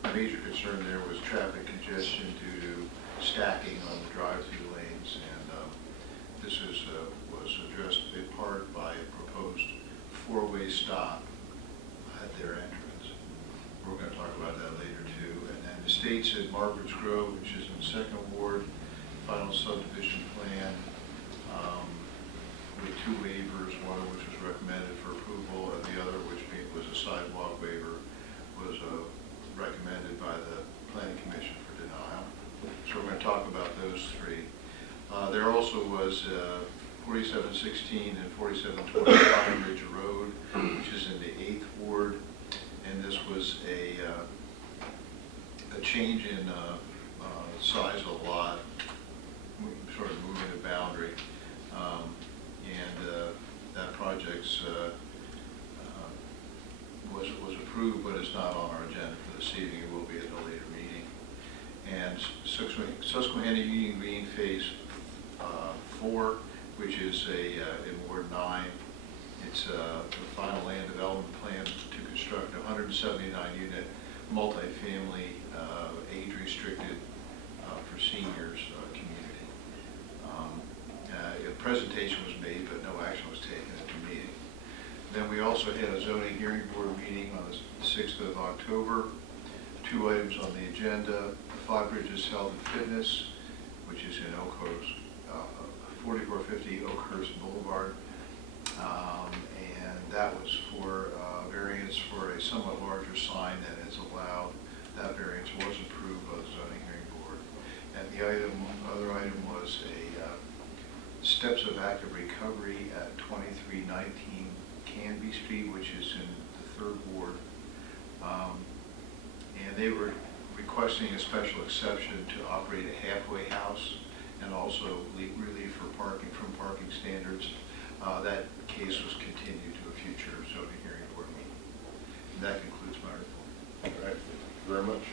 The major concern there was traffic congestion due to stacking on the drive-through lanes, and this was addressed in part by a proposed 4-way stop at their entrance. We're going to talk about that later too. And then the Estates at Margaret's Grove, which is in the 2nd Ward, final subdivision plan with 2 waivers, one of which was recommended for approval, and the other, which was a sidewalk waiver, was recommended by the Planning Commission for denial. So we're going to talk about those 3. There also was 4716 and 4725 Ridge Road, which is in the 8th Ward, and this was a change in size of the lot, sort of moving the boundary, and that project's was approved, but it's not on our agenda for this evening. It will be at a later meeting. And Susquehanna Union Green Phase 4, which is in Ward 9. It's the final land development plan to construct a 179-unit multifamily, age-restricted for seniors community. A presentation was made, but no action was taken at the meeting. Then we also had a zoning hearing board meeting on the 6th of October. 2 items on the agenda: the 5 Bridges Health and Fitness, which is in Oakhurst, 4450 Oakhurst Boulevard, and that was for variance for a somewhat larger sign than is allowed. That variance was approved by the zoning hearing board. And the other item was a steps of active recovery at 2319 Canby Street, which is in the 3rd Ward. And they were requesting a special exception to operate a halfway house and also relief for parking from parking standards. That case was continued to a future zoning hearing board meeting. And that concludes my report. All right, thank you very much.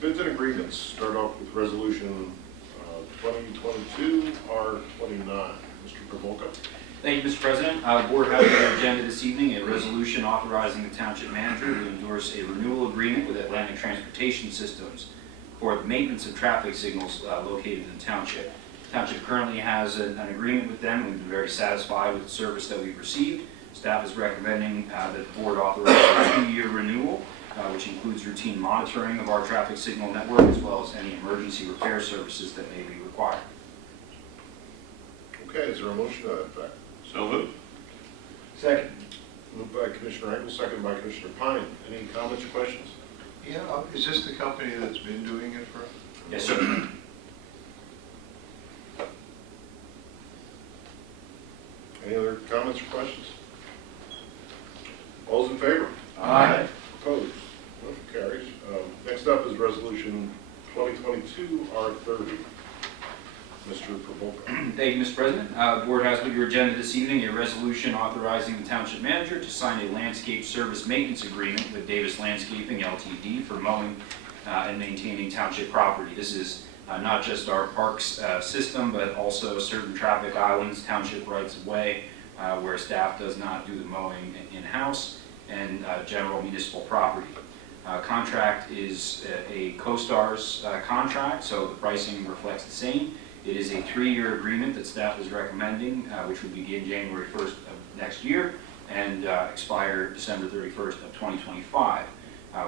Bids and agreements. Start off with resolution 2022 R29. Mr. Pavolka. Thank you, Mr. President. The board has on the agenda this evening a resolution authorizing the township manager to endorse a renewal agreement with Atlantic Transportation Systems for the maintenance of traffic signals located in the township. The township currently has an agreement with them. We've been very satisfied with the service that we've received. Staff is recommending that the board authorize a 2-year renewal, which includes routine monitoring of our traffic signal network as well as any emergency repair services that may be required. Okay, is there a motion to that effect? So moved. Second. Moved by Commissioner Engel, seconded by Commissioner Pine. Any comments or questions? Yeah, is this the company that's been doing it for us? Yes, sir. Any other comments or questions? All's in favor? Aye. Opposed? Motion carries. Next up is resolution 2022 R30. Mr. Pavolka. Thank you, Mr. President. The board has with your agenda this evening a resolution authorizing the township manager to sign a landscape service maintenance agreement with Davis Landscaping LTD for mowing and maintaining township property. This is not just our parks system, but also certain traffic islands, township rights of way, where staff does not do the mowing in-house, and general municipal property. Contract is a CoStar's contract, so the pricing reflects the same. It is a 3-year agreement that staff is recommending, which would begin January 1st of next year and expire December 31st of 2025.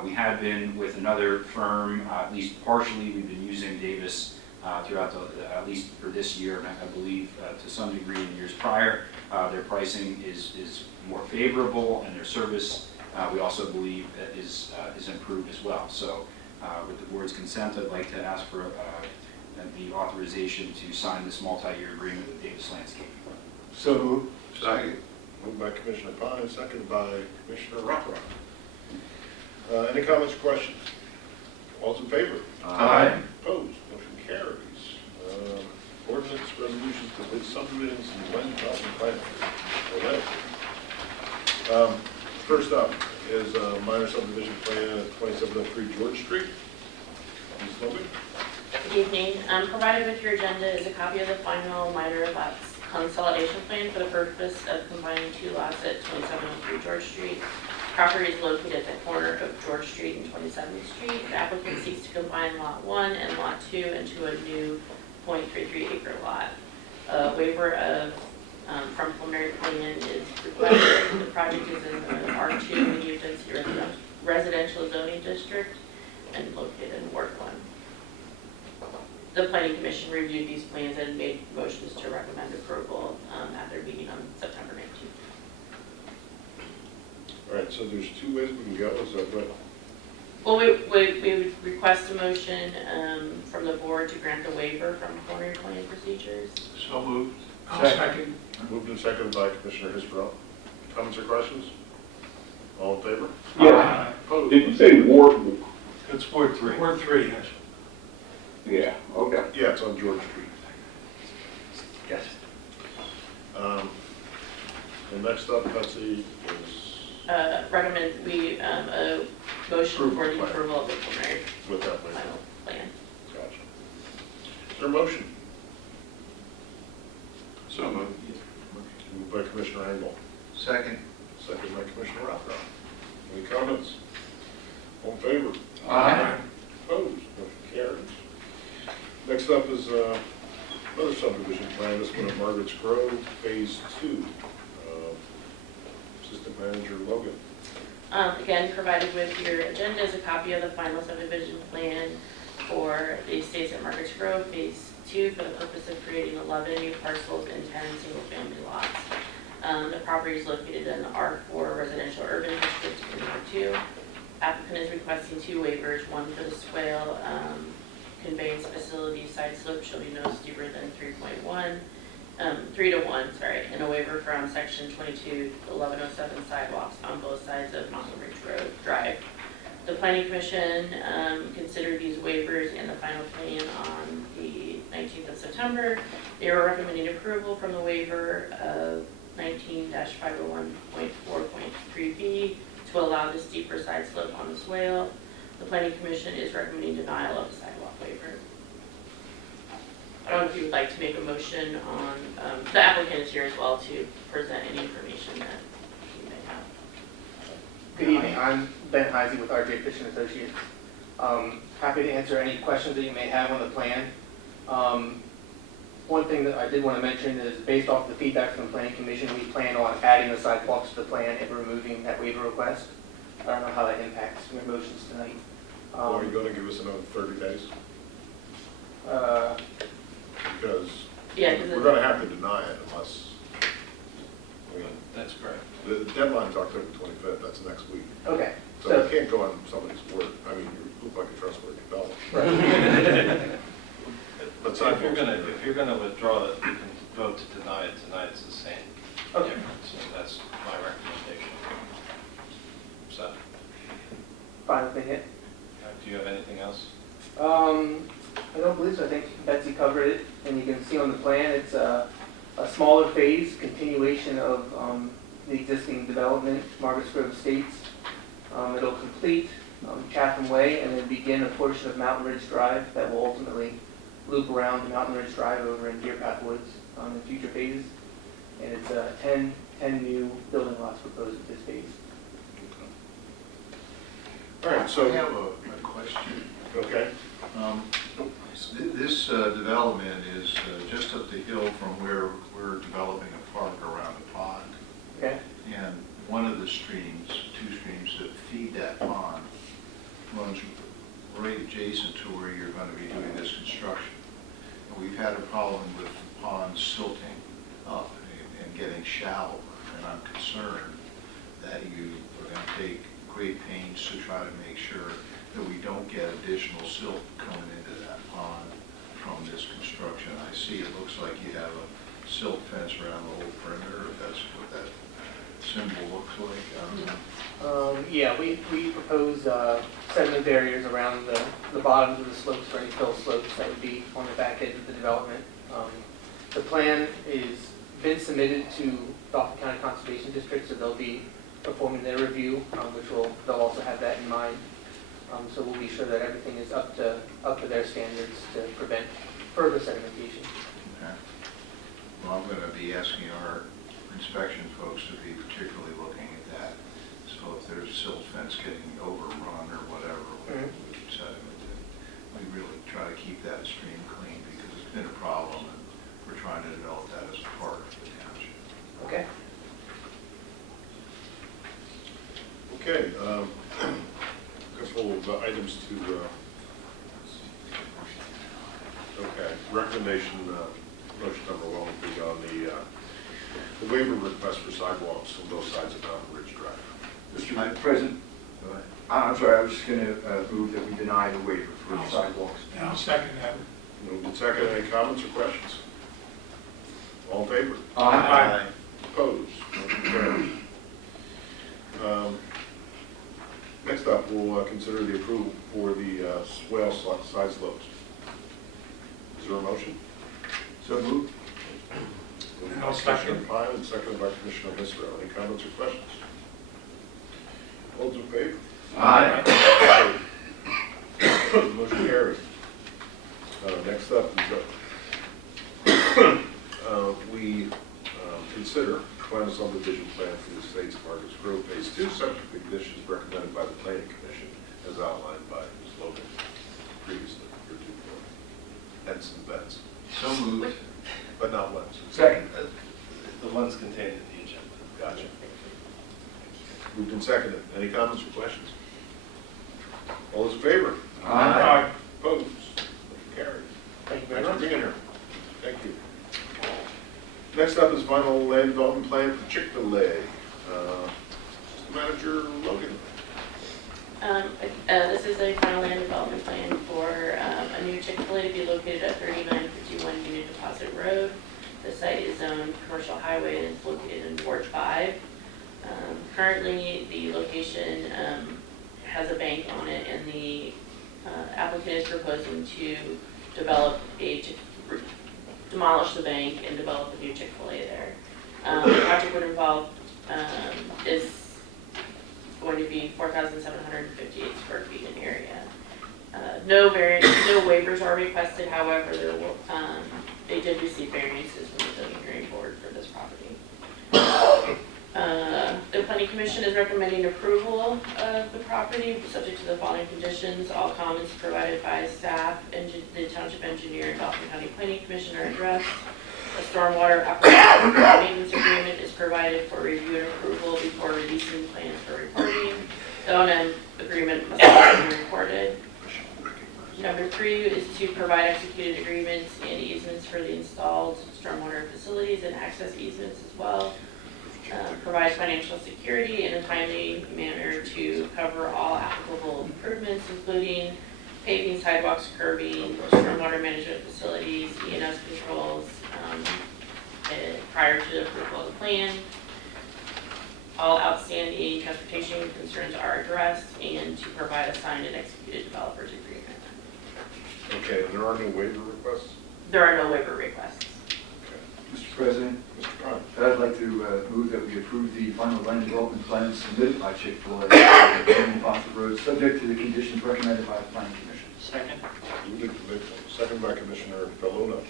We had been with another firm, at least partially. We've been using Davis throughout at least for this year, and I believe to some degree in years prior. Their pricing is more favorable, and their service we also believe is improved as well. So with the board's consent, I'd like to ask for the authorization to sign this multi-year agreement with Davis Landscaping. So moved. Second. Moved by Commissioner Pine, seconded by Commissioner Rothrock. Any comments or questions? All's in favor? Aye. Opposed? Motion carries. Ordinance resolutions to bid subdivisions and land development plan. First up is a minor subdivision plan at 2703 George Street. Ms. Logan? Good evening. Provided with your agenda is a copy of the final minor lots consolidation plan for the purpose of combining two lots at 2703 George Street. Property is located at the corner of George Street and 27th Street. The applicant seeks to combine Lot 1 and Lot 2 into a new 0.33 acre lot. A waiver of from preliminary plan is requested. The project is in the R2 medium density residential zoning district and located in Ward 1. The Planning Commission reviewed these plans and made motions to recommend approval at their meeting on September 19th. All right, so there's two ways we can go. Is that what? Well, we would request a motion from the board to grant the waiver from preliminary planning procedures. So moved. Second. Moved and seconded by Commissioner Hisbro. Comments or questions? All in favor? Yeah. Opposed? Did you say Ward? It's Ward 3. Ward 3, yes. Yeah, okay. Yeah, it's on George Street. Yes. And next up, Betsy, is Recommend a motion Approve for the plan. approval of the preliminary with that plan. final plan. Gotcha. Is there a motion? So moved. Moved by Commissioner Engel. Second. Second by Commissioner Rothrock. Any comments? All in favor? Aye. Opposed? Motion carries. Next up is another subdivision plan, this one at Margaret's Grove, Phase 2. Assistant Manager Logan. Again, provided with your agenda is a copy of the final subdivision plan for the estates at Margaret's Grove, Phase 2, for the purpose of creating 11 new parcels and 10 single-family lots. The property is located in the R4 residential urban district in R2. Applicant is requesting two waivers, one for the swale conveyance facility side slope shall be no steeper than 3 to 1, and a waiver from section 22-1107 sidewalks on both sides of Mountain Ridge Road Drive. The Planning Commission considered these waivers in the final plan on the 19th of September. They were recommending approval from the waiver of 19-501.4.3b to allow the steeper side slope on the swale. The Planning Commission is recommending denial of the sidewalk waiver. I don't know if you would like to make a motion on, the applicant is here as well to present any information that you may have. Good evening, I'm Ben Heisey with RJ Fish and Associates. Happy to answer any questions that you may have on the plan. One thing that I did want to mention is based off the feedback from the Planning Commission, we plan on adding the sidewalks to the plan and removing that waiver request. I don't know how that impacts your motions tonight. Are you going to give us another 30 days? Because we're going to have to deny it unless, That's correct. the deadline's October 25th, that's next week. Okay. So we can't go on somebody's word. I mean, you look like a trustworthy fellow. Right. But If you're gonna withdraw it, you can vote to deny it tonight, it's the same. Okay. So that's my recommendation. So, Fine with me, yeah. do you have anything else? I don't believe so. I think Betsy covered it, and you can see on the plan, it's a smaller phase, continuation of the existing development, Margaret's Grove Estates. It'll complete Chatham Way and then begin a portion of Mountain Ridge Drive that will ultimately loop around to Mountain Ridge Drive over in Deer Path Woods in future phases. And it's 10 new building lots proposed at this phase. All right, so I have a question. Okay. This development is just up the hill from where we're developing a park around the pond. Okay. And one of the streams, two streams that feed that pond, runs right adjacent to where you're going to be doing this construction. And we've had a problem with the pond silting up and getting shallow, and I'm concerned that you are going to take great pains to try to make sure that we don't get additional silt coming into that pond from this construction. I see it looks like you have a silt fence around the whole perimeter, if that's what that symbol looks like. I don't know. Yeah, we propose sediment barriers around the bottoms of the slopes for any fill slopes that would be on the back edge of the development. The plan is been submitted to Dauphin County Conservation District, so they'll be performing their review, they'll also have that in mind. So we'll be sure that everything is up to their standards to prevent further sedimentation. Okay. Well, I'm going to be asking our inspection folks to be particularly looking at that. So if there's silt fence getting overrun or whatever, with sediment, we really try to keep that stream clean because it's been a problem and we're trying to develop that as a part of the township. Okay. Okay, a couple of items to, okay, recommendation, motion number one would be on the waiver request for sidewalks on both sides of Mountain Ridge Drive. Mr. President, I'm sorry, I was just going to move that we deny the waiver for sidewalks. I'll second that. Moved and second, any comments or questions? All in favor? Aye. Opposed? Motion carries. Next up, we'll consider the approval for the swale side slopes. Is there a motion? So moved. Moved by I'll second. Commissioner Pine and seconded by Commissioner Misro. Any comments or questions? All those in favor? Aye. Motion carries. Next up is we consider final subdivision plan for the estates of Marcus Grove Phase 2, subject to the conditions recommended by the Planning Commission as outlined by Ms. Logan previously. Hence and bets. So moved. But not whens. Second. The ones contained in the agenda. Gotcha. Moved and seconded. Any comments or questions? All those in favor? Aye. Opposed? Motion carries. Thank you very Thanks much. for being here. Thank you. Next up is final land development plan for Chick-fil-A. Manager Logan. This is a final land development plan for a new Chick-fil-A to be located at 3951 Union Deposit Road. The site is zoned commercial highway and is located in Ward 5. Currently, the location has a bank on it, and the applicant is proposing to develop demolish the bank and develop a new Chick-fil-A there. The project would involve is going to be 4,758 square feet in area. No waivers are requested. However, they did receive variances from the zoning hearing board for this property. The Planning Commission is recommending approval of the property subject to the following conditions. All comments provided by staff and the township engineer and Dauphin County Planning Commission are addressed. A stormwater operations maintenance agreement is provided for review and approval before releasing plans for reporting. The O&M agreement must also be recorded. Number 3 is to provide executed agreements and easements for the installed stormwater facilities and access easements as well. Provide financial security in a timely manner to cover all applicable improvements, including paving, sidewalks, curbing, stormwater management facilities, E&S controls, prior to the approval of the plan. All outstanding transportation concerns are addressed, and to provide a signed and executed developer's agreement. Okay, and there are no waiver requests? There are no waiver requests. Mr. President, Mr. Prime. I'd like to move that we approve the final land development plan submitted by Chick-fil-A on Union Deposit Road, subject to the conditions recommended by the Planning Commission. Second. Moved and seconded by Commissioner Bellona.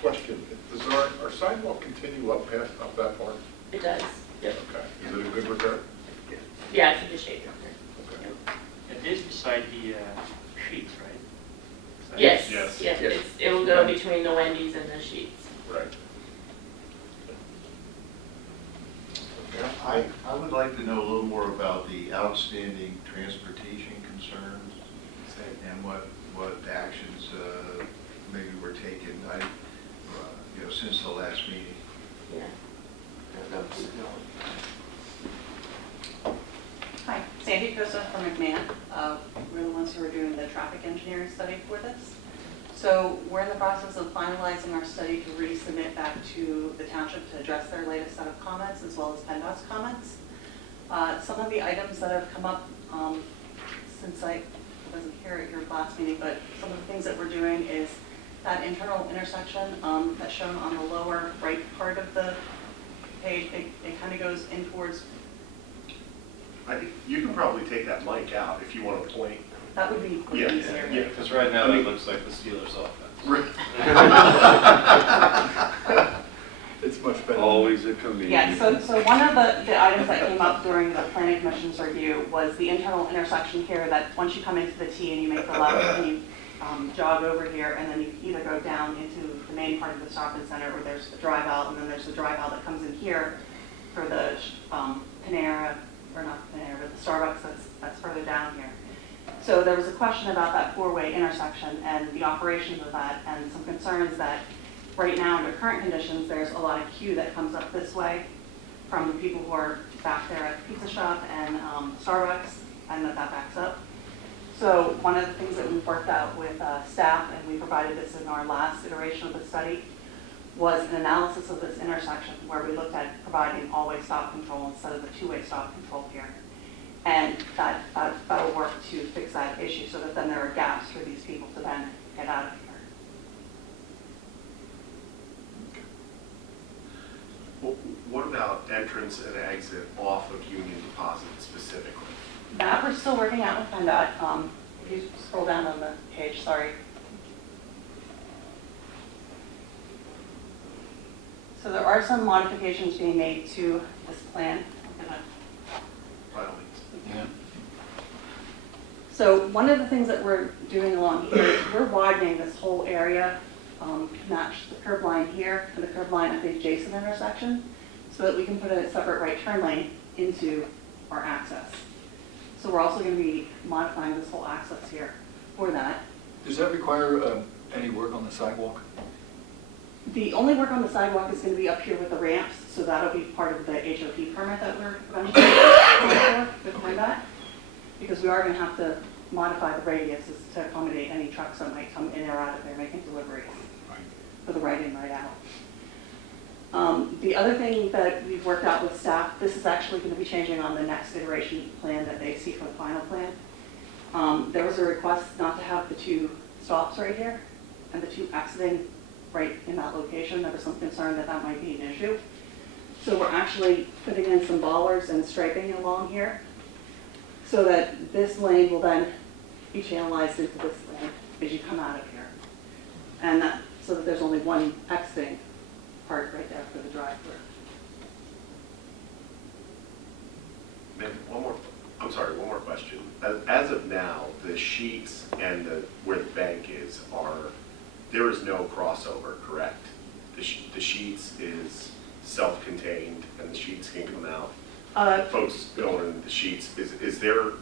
Question, does our sidewalk continue up that far? It does. Yep. Okay. Is it a good repair? Yeah, it's in good shape. Okay. It is beside the sheets, right? Yes. Yes. Yes. It will go between the Wendy's and the sheets. Right. I would like to know a little more about the outstanding transportation concerns and what actions maybe were taken, since the last meeting. Yeah. I don't know. Hi, Sandy Cosa from McMahon. We're the ones who are doing the traffic engineering study for this. So we're in the process of finalizing our study to resubmit back to the township to address their latest set of comments as well as PennDOT's comments. Some of the items that have come up since I wasn't here at your last meeting, but some of the things that we're doing is that internal intersection that's shown on the lower right part of the page. It kind of goes in towards. I think you can probably take that mic out if you want to point. That would be Yeah, easier. yeah. Because right now it looks like the Steelers offense. It's much better. Always a comedian. Yeah, so one of the items that came up during the planning commission's review was the internal intersection here, that once you come into the T and you make the left and you jog over here, and then you either go down into the main part of the shopping center, or there's the drive out, and then there's the drive out that comes in here for the Panera, or not Panera, but the Starbucks that's further down here. So there was a question about that four-way intersection and the operations of that, and some concerns that right now, under current conditions, there's a lot of queue that comes up this way from the people who are back there at the pizza shop and Starbucks, and that backs up. So one of the things that we've worked out with staff, and we provided this in our last iteration of the study, was an analysis of this intersection where we looked at providing all-way stop control instead of the two-way stop control here. And that'll work to fix that issue so that then there are gaps for these people to then get out of here. Well, what about entrance and exit off of Union Deposit specifically? That we're still working out with PennDOT. If you scroll down on the page, sorry. So there are some modifications being made to this plan. By all means. Yeah. So one of the things that we're doing along here is we're widening this whole area, match the curb line here and the curb line at the adjacent intersection, so that we can put a separate right turn lane into our access. So we're also going to be modifying this whole access here for that. Does that require any work on the sidewalk? The only work on the sidewalk is going to be up here with the ramps, so that'll be part of the HOP permit that we're going to apply for with PennDOT, because we are going to have to modify the radiuses to accommodate any trucks that might come in or out of there making deliveries for the right in, right out. The other thing that we've worked out with staff, this is actually going to be changing on the next iteration plan that they see for the final plan. There was a request not to have the two stops right here and the two exiting right in that location. There was some concern that that might be an issue. So we're actually putting in some bollards and striping along here so that this lane will then be channelized into this lane as you come out of here. And that, so that there's only one exiting part right there for the drive-through. One more question. As of now, the sheets and where the bank is there is no crossover, correct? The sheets is self-contained and the sheets can come out. Folks going in the sheets, is there?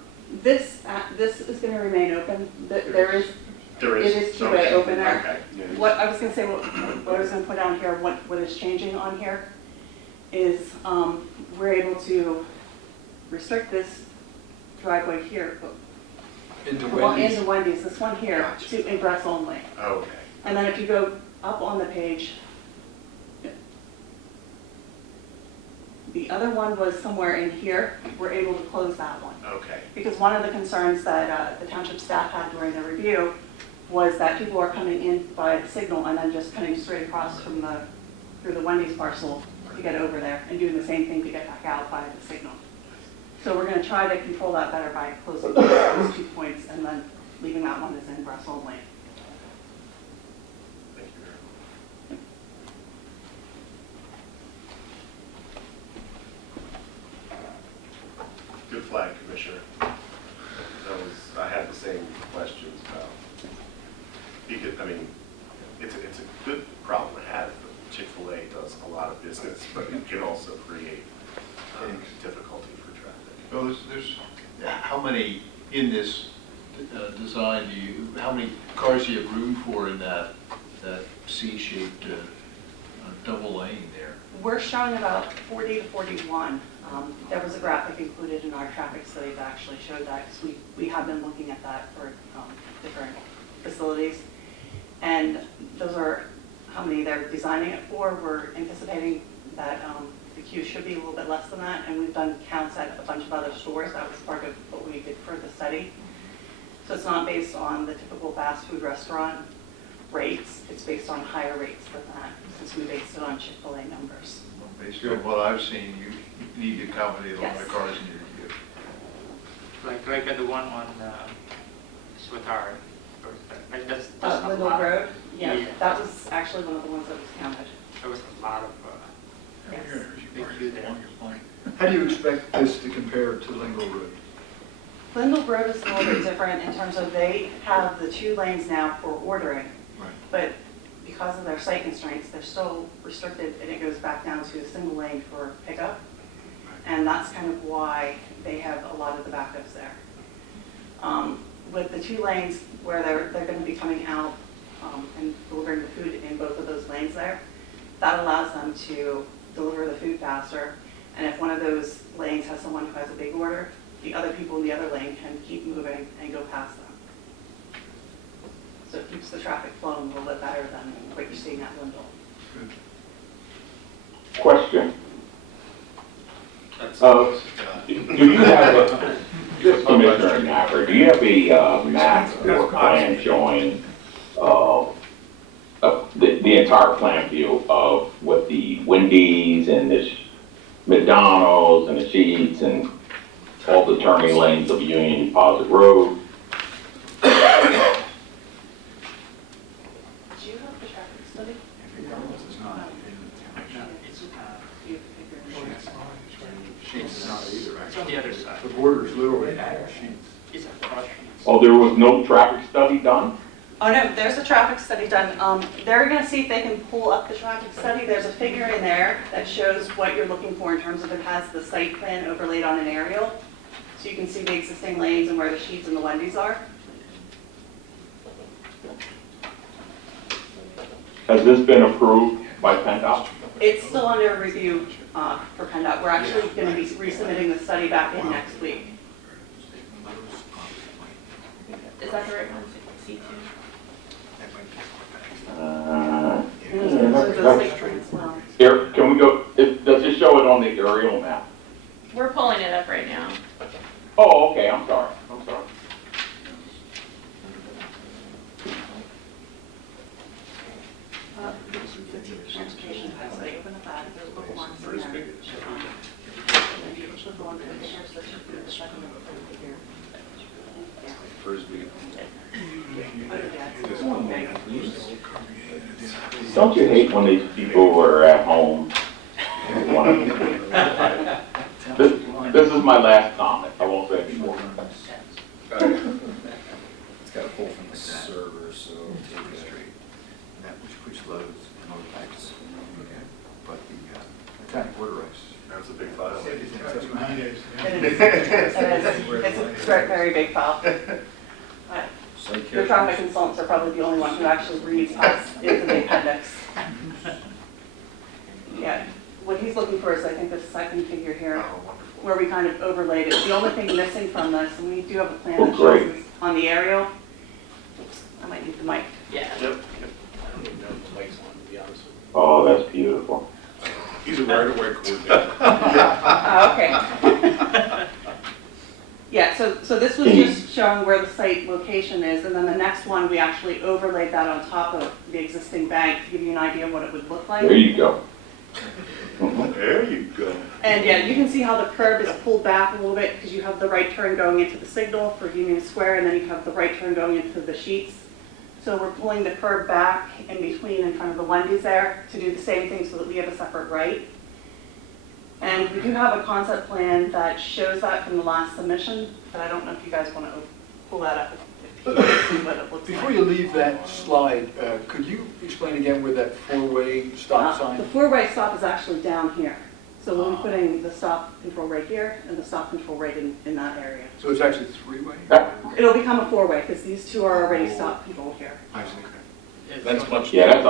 This is going to remain open. There is. There is. It is two-way open there. Okay. What I was going to say, what I was going to put down here, what is changing on here is we're able to restrict this driveway here. Into Wendy's. Into Wendy's, this one here, Gotcha. to ingress only. Oh, okay. And then if you go up on the page, the other one was somewhere in here. We're able to close that one. Okay. Because one of the concerns that the township staff had during the review was that people are coming in by the signal and then just coming straight across from through the Wendy's parcel to get over there and doing the same thing to get back out by the signal. So we're going to try to control that better by closing those 2 points and then leaving that one as ingress only. Thank you very much. Good flag, Commissioner. I had the same questions about, because, I mean, it's a good problem to have. Chick-fil-A does a lot of business, but it can also create difficulty for traffic. Well, there's how many in this design how many cars do you have room for in that C-shaped double lane there. We're showing about 40 to 41. There was a graphic included in our traffic study that actually showed that, because we have been looking at that for different facilities. And those are how many they're designing it for. We're anticipating that the queue should be a little bit less than that, and we've done counts at a bunch of other stores. That was part of what we did for the study. So it's not based on the typical fast food restaurant rates. It's based on higher rates than that, since we based it on Chick-fil-A numbers. Based on what I've seen, you need to accommodate a lot of cars in your queue. Like the one on Swatara. That's a Little lot. Road? Yeah, Yeah. that was actually one of the ones that was counted. There was a lot of big queue there. How do you expect this to compare to Lingle Road? Lindell Road is a little bit different in terms of they have the 2 lanes now for ordering. Right. But because of their site constraints, they're still restricted, and it goes back down to a single lane for pickup. And that's kind of why they have a lot of the backups there. With the 2 lanes where they're going to be coming out and delivering the food in both of those lanes there, that allows them to deliver the food faster. And if one of those lanes has someone who has a big order, the other people in the other lane can keep moving and go past them. So it keeps the traffic flowing a little bit better than what you're seeing at Lindell. Question. Do you have just Commissioner Napper, do you have a map or plan showing the entire plan view of what the Wendy's and the McDonald's and the Sheetz and all the turning lanes of Union Deposit Road? Do you have the traffic study? Sheets not either, It's on the other side. The border's literally Sheets. It's across Sheetz. Oh, there was no traffic study done? Oh, no, there's a traffic study done. They're going to see if they can pull up the traffic study. There's a figure in there that shows what you're looking for in terms of it has the site plan overlaid on an aerial. So you can see the existing lanes and where the Sheetz and the Wendy's are. Has this been approved by PennDOT? It's still under review for PennDOT. We're actually going to be resubmitting the study back in next week. Is that the right one, C2? Here, can we go, does it show it on the aerial map? We're pulling it up right now. Oh, okay, I'm sorry. Transportation, so they open up that, there's little ones in there. Frisbee. Don't you hate when these people are at home? This is my last comment. I won't say any more. It's got to pull from the server, so take it straight. And that which loads and notifies. But the Italian border race. That's a big file. It's a very big file. Your traffic consultants are probably the only one who actually reads past into the appendix. Yeah, what he's looking for is, I think, the second figure here, where we kind of overlaid it. The only thing missing from this, and we do have a plan that shows this on the aerial. Oops, I might need the mic. Yeah. Yep. I don't even know if the mic's on, to be honest with you. Oh, that's beautiful. He's a right-of-way coordinator. Okay. Yeah, so this was just showing where the site location is, and then the next one, we actually overlaid that on top of the existing bank to give you an idea of what it would look like. There you go. There you go. And yeah, you can see how the curb is pulled back a little bit because you have the right turn going into the signal for Union Square, and then you have the right turn going into the Sheetz. So we're pulling the curb back in between in front of the Wendy's there to do the same thing so that we have a separate right. And we do have a concept plan that shows that from the last submission, but I don't know if you guys want to pull that up. What it looks Before like. you leave that slide, could you explain again where that four-way stop sign? The four-way stop is actually down here. So we'll be putting the stop control right here and the stop control right in that area. So it's actually three-way? It'll become a four-way because these two are already stop controlled here. I see. That's much. Yeah, that's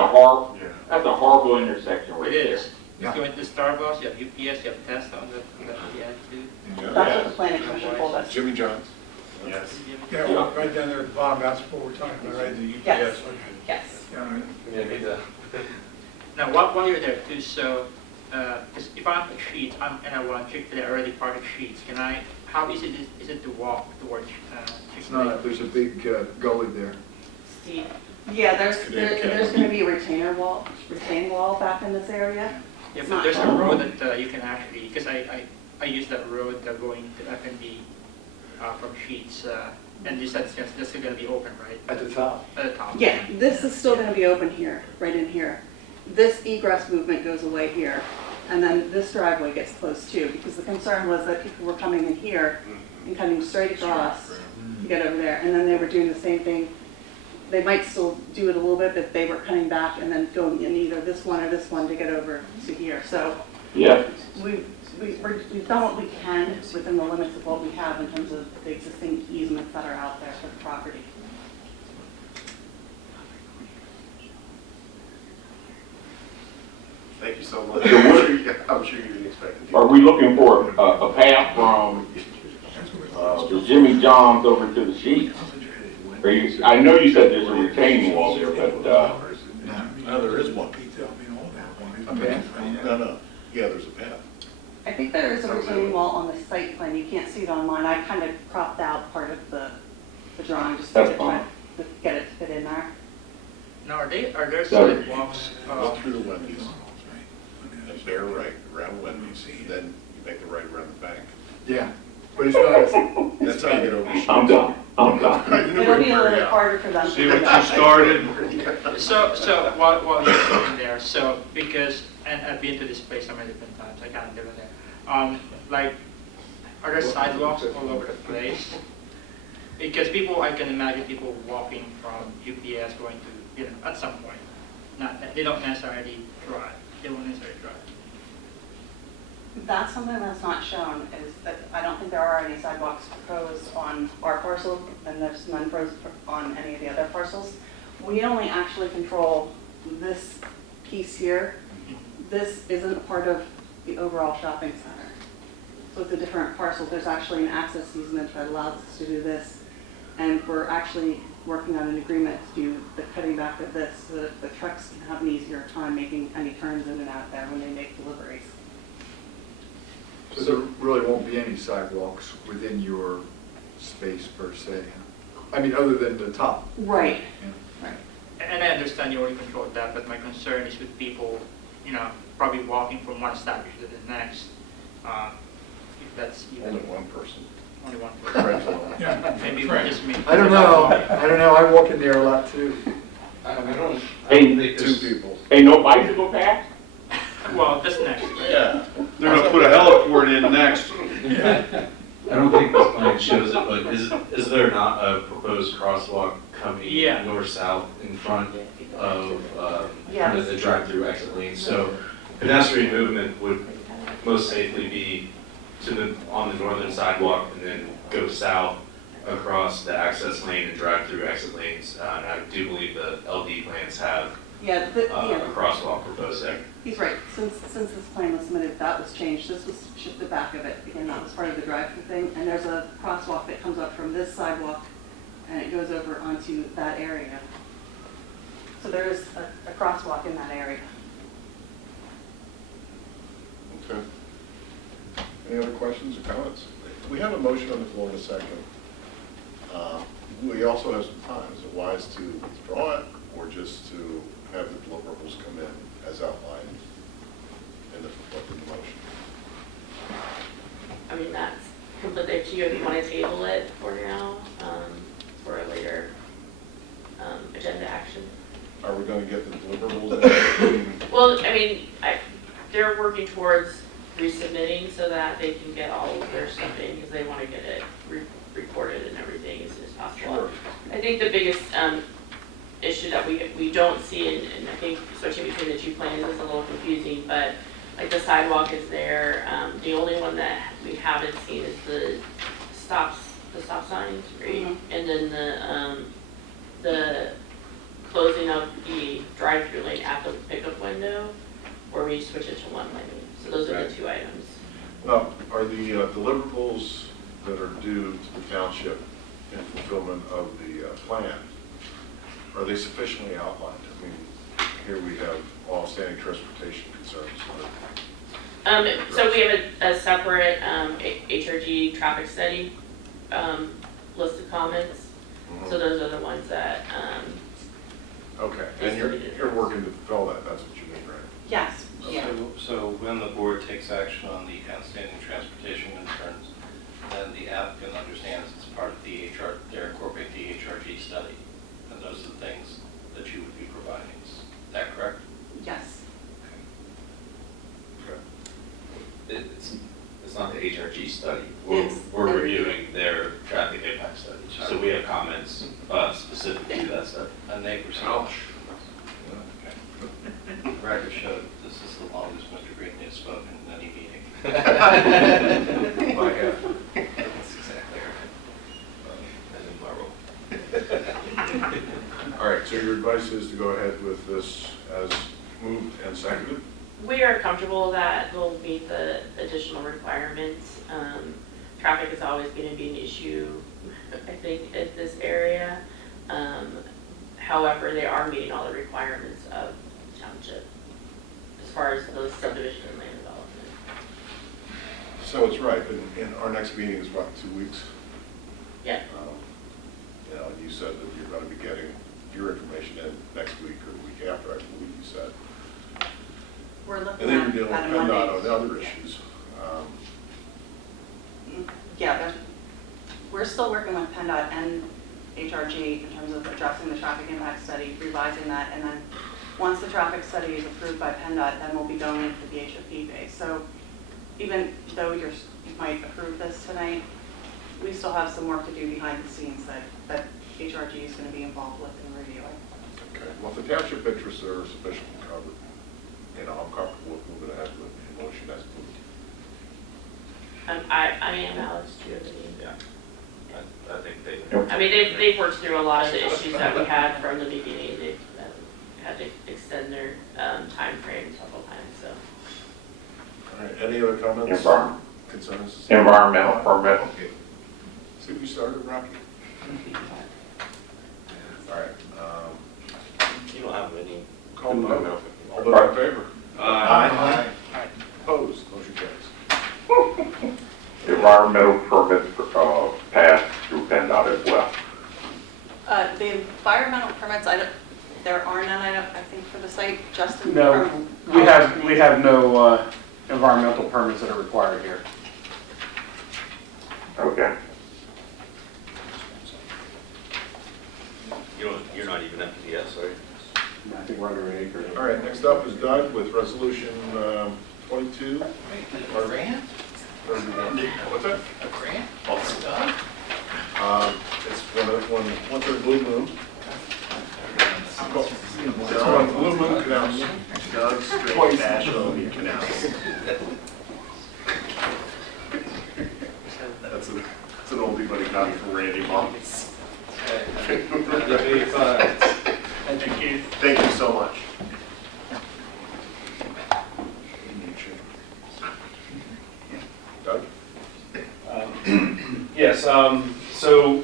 a horrible intersection right It there. is. It's going to Starbucks, you have UPS, you have Tesla on the attitude. That's what the planning commission told us. Jimmy John's. Yes. Yeah, well, right down there at the bottom, that's what we're talking about, right, the UPS. Yes. Okay. Yes. Yeah, right. Yeah, me too. Now, while you're there too, so, 'cause if I'm at Sheets, and I want Chick-fil-A already part of Sheets, how easy is it to walk towards It's Chick-fil-A? not, there's a big gully there. Steve? Yeah, there's gonna be a retaining wall back in this area. Yeah, It's but not there's a tall. road that you can actually, because I use that road going to F&B from Sheets, and you said it's still gonna be open, right? At the top. At the top. Yeah, this is still gonna be open here, right in here. This egress movement goes away here, and then this driveway gets closed too, because the concern was that people were coming in here and cutting straight across to get over there, and then they were doing the same thing. They might still do it a little bit, but they were cutting back and then going in either this one or this one to get over to here. So Yeah. we've done what we can within the limits of what we have in terms of the existing easements that are out there for the property. Thank you so much. I'm sure you didn't expect it. Are we looking for a path from the Jimmy John's over to the Sheets? I know you said there's a retaining wall there, but, No, there is one. A path? No. Yeah, there's a path. I think there is a retaining wall on the site plan. You can't see it online. I kind of cropped out part of the drawing just to get it to fit in there. Now, are there sidewalks? Go through the Wendy's. And bear right around Wendy's, and then you make the right around the bank. Yeah, but it's not, That's how you get over. I'm done. It'll be a little harder for them to See do what you that. started? So while you're sitting there, so because, and I've been to this place so many different times, I can't live in there. Like, are there sidewalks all over the place? Because I can imagine people walking from UPS going to, at some point. They don't necessarily drive. They won't necessarily drive. That's something that's not shown, is that I don't think there are any sidewalks proposed on our parcel, and there's none proposed on any of the other parcels. We only actually control this piece here. This isn't part of the overall shopping center. So it's a different parcel. There's actually an access easement that allows us to do this. And we're actually working on an agreement to do the cutting back of this so that the trucks can have an easier time making any turns in and out there when they make deliveries. so there really won't be any sidewalks within your space per se? I mean, other than the top? Right. Yeah. Right. And I understand you already controlled that, but my concern is with people, probably walking from one establishment to the next. If that's even Only one person. only one person. Yeah. Maybe just me. I don't know, I walk in there a lot too. I don't Hey, think Two there's, people. hey, no bicycle path? Well, this next. Yeah. They're gonna put a heliport in next. I don't think this plan shows it, but is there not a proposed crosswalk coming Yeah. north-south in front of Yes. kind of the drive-through exit lanes? So pedestrian movement would most safely be on the northern sidewalk and then go south across the access lane and drive-through exit lanes. And I do believe the LD plans have Yeah, a crosswalk proposed there. he's right. Since this plan was submitted, that was changed. This was shifted back of it. Again, that was part of the drive-through thing. And there's a crosswalk that comes up from this sidewalk and it goes over onto that area. So there is a crosswalk in that area. Okay. Any other questions or comments? We have a motion on the floor in a second. We also have some time. Is it wise to withdraw it or just to have the deliverables come in as outlined in the motion? I mean, that's completely up to you if you want to table it for now, for a later agenda action. Are we going to get the deliverables in? Well, I mean, they're working towards resubmitting so that they can get all of their stuff in because they want to get it recorded and everything as soon as possible. Sure. I think the biggest issue that we don't see, and I think switching between the two plans is a little confusing, but like the sidewalk is there. The only one that we haven't seen is the stop signs, right? And then the closing of the drive-through lane at the pickup window, where we switch it to one lane. So those are the two items. Now, are the deliverables that are due to the township in fulfillment of the plan, are they sufficiently outlined? I mean, here we have all standing transportation concerns. So we have a separate HRG traffic study list of comments. So those are the ones that. Okay, and you're working to fulfill that. That's what you mean, right? Yes. Yeah. So when the board takes action on the outstanding transportation concerns, then the applicant understands it's part of the they're incorporating the HRG study. And those are the things that you would be providing. Is that correct? Yes. It's not the HRG study. We're reviewing their traffic impact study. So we have comments specific to that study. A neighbor's house. The record showed this is the longest Mr. Green has spoken in any meeting. My God. That's exactly right. All right, so your advice is to go ahead with this as moved and seconded? We are comfortable that we'll meet the additional requirements. Traffic is always going to be an issue, I think, in this area. However, they are meeting all the requirements of the township as far as those subdivision and land development. So it's right, and our next meeting is what, 2 weeks? Yeah. You know, you said that you're going to be getting your information in next week or the week after, I believe you said. We're looking And then you're dealing with at PennDOT on other issues. Yeah, we're still working with PennDOT and HRG in terms of addressing the traffic impact study, revising that, and then once the traffic study is approved by PennDOT, then we'll be going into the HOP phase. So even though you might approve this tonight, we still have some work to do behind the scenes that HRG is going to be involved with in reviewing. Okay, well, if the township interests are sufficiently covered, you know, I'm comfortable with moving ahead with the motion as moved. I am Alex too. Yeah. I think they. I mean, they've worked through a lot of the issues that we had from the beginning. They've had to extend their time frame several times. So. All right, any other comments? Concerns? Environmental permit. Okay. See, we started, Rocky. All right. You don't have any. Call the vote. All those in favor? Aye. Opposed? Motion carries. Environmental permits passed through PennDOT as well. The environmental permits, there are none, I think, for the site. Justin? No, we have no environmental permits that are required here. Okay. You're not even FTS, are you? I think we're under an acre. All right, next up is Doug with resolution 22. A grant? What's that? A grant? What's done? It's once a blue moon. It's on Blue Moon Canal. Doug's Straight National Canal. That's an oldie but a copy from Randy Moss. Thank you. Thank you so much. Doug? Yes, so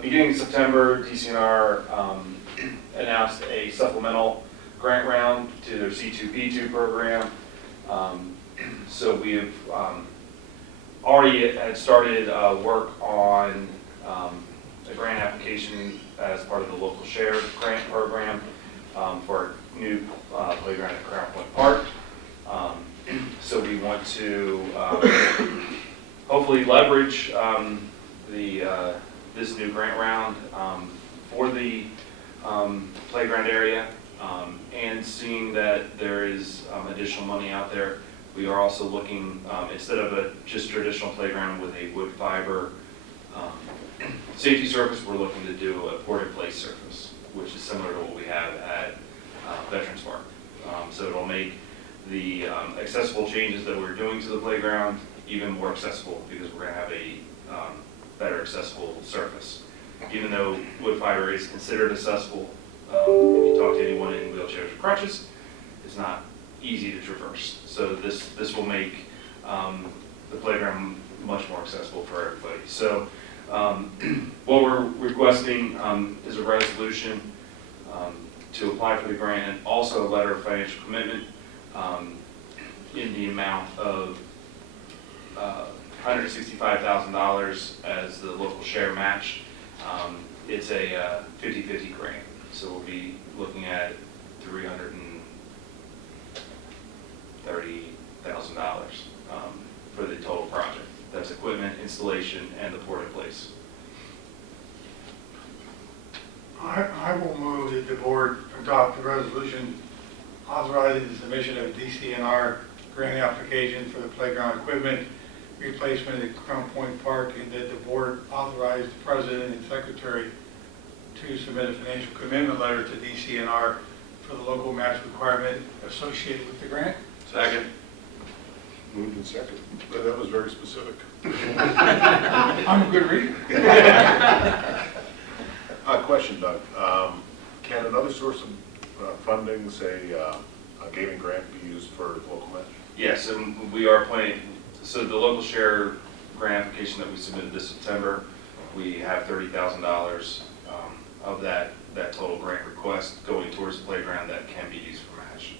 beginning of September, TCNR announced a supplemental grant round to their C2P2 program. So we've already had started work on a grant application as part of the local share grant program for a new playground at Crown Point Park. So we want to hopefully leverage this new grant round for the playground area, and seeing that there is additional money out there. We are also looking, instead of a just traditional playground with a wood fiber safety surface, we're looking to do a port-in-place surface, which is similar to what we have at Veterans Park. So it'll make the accessible changes that we're doing to the playground even more accessible, because we're going to have a better accessible surface. even though wood fiber is considered accessible, if you talk to anyone in wheelchairs or crutches, it's not easy to traverse. So this will make the playground much more accessible for everybody. So what we're requesting is a resolution to apply for the grant, and also a letter of financial commitment in the amount of $165,000 as the local share match. It's a 50-50 grant, so we'll be looking at $330,000 for the total project. That's equipment, installation, and the port in place. I will move that the board adopt the resolution authorizing the submission of a DCNR grant application for the playground equipment replacement at Crown Point Park, and that the board authorize the president and secretary to submit a financial commitment letter to DCNR for the local match requirement associated with the grant. Second. Moved and second. That was very specific. I'm a good reader. Question, Doug. Can another source of funding, say a gaming grant, be used for the local match? Yes, and we are planning, so the local share grant application that we submitted this September, we have $30,000 of that total grant request going towards the playground that can be used for match.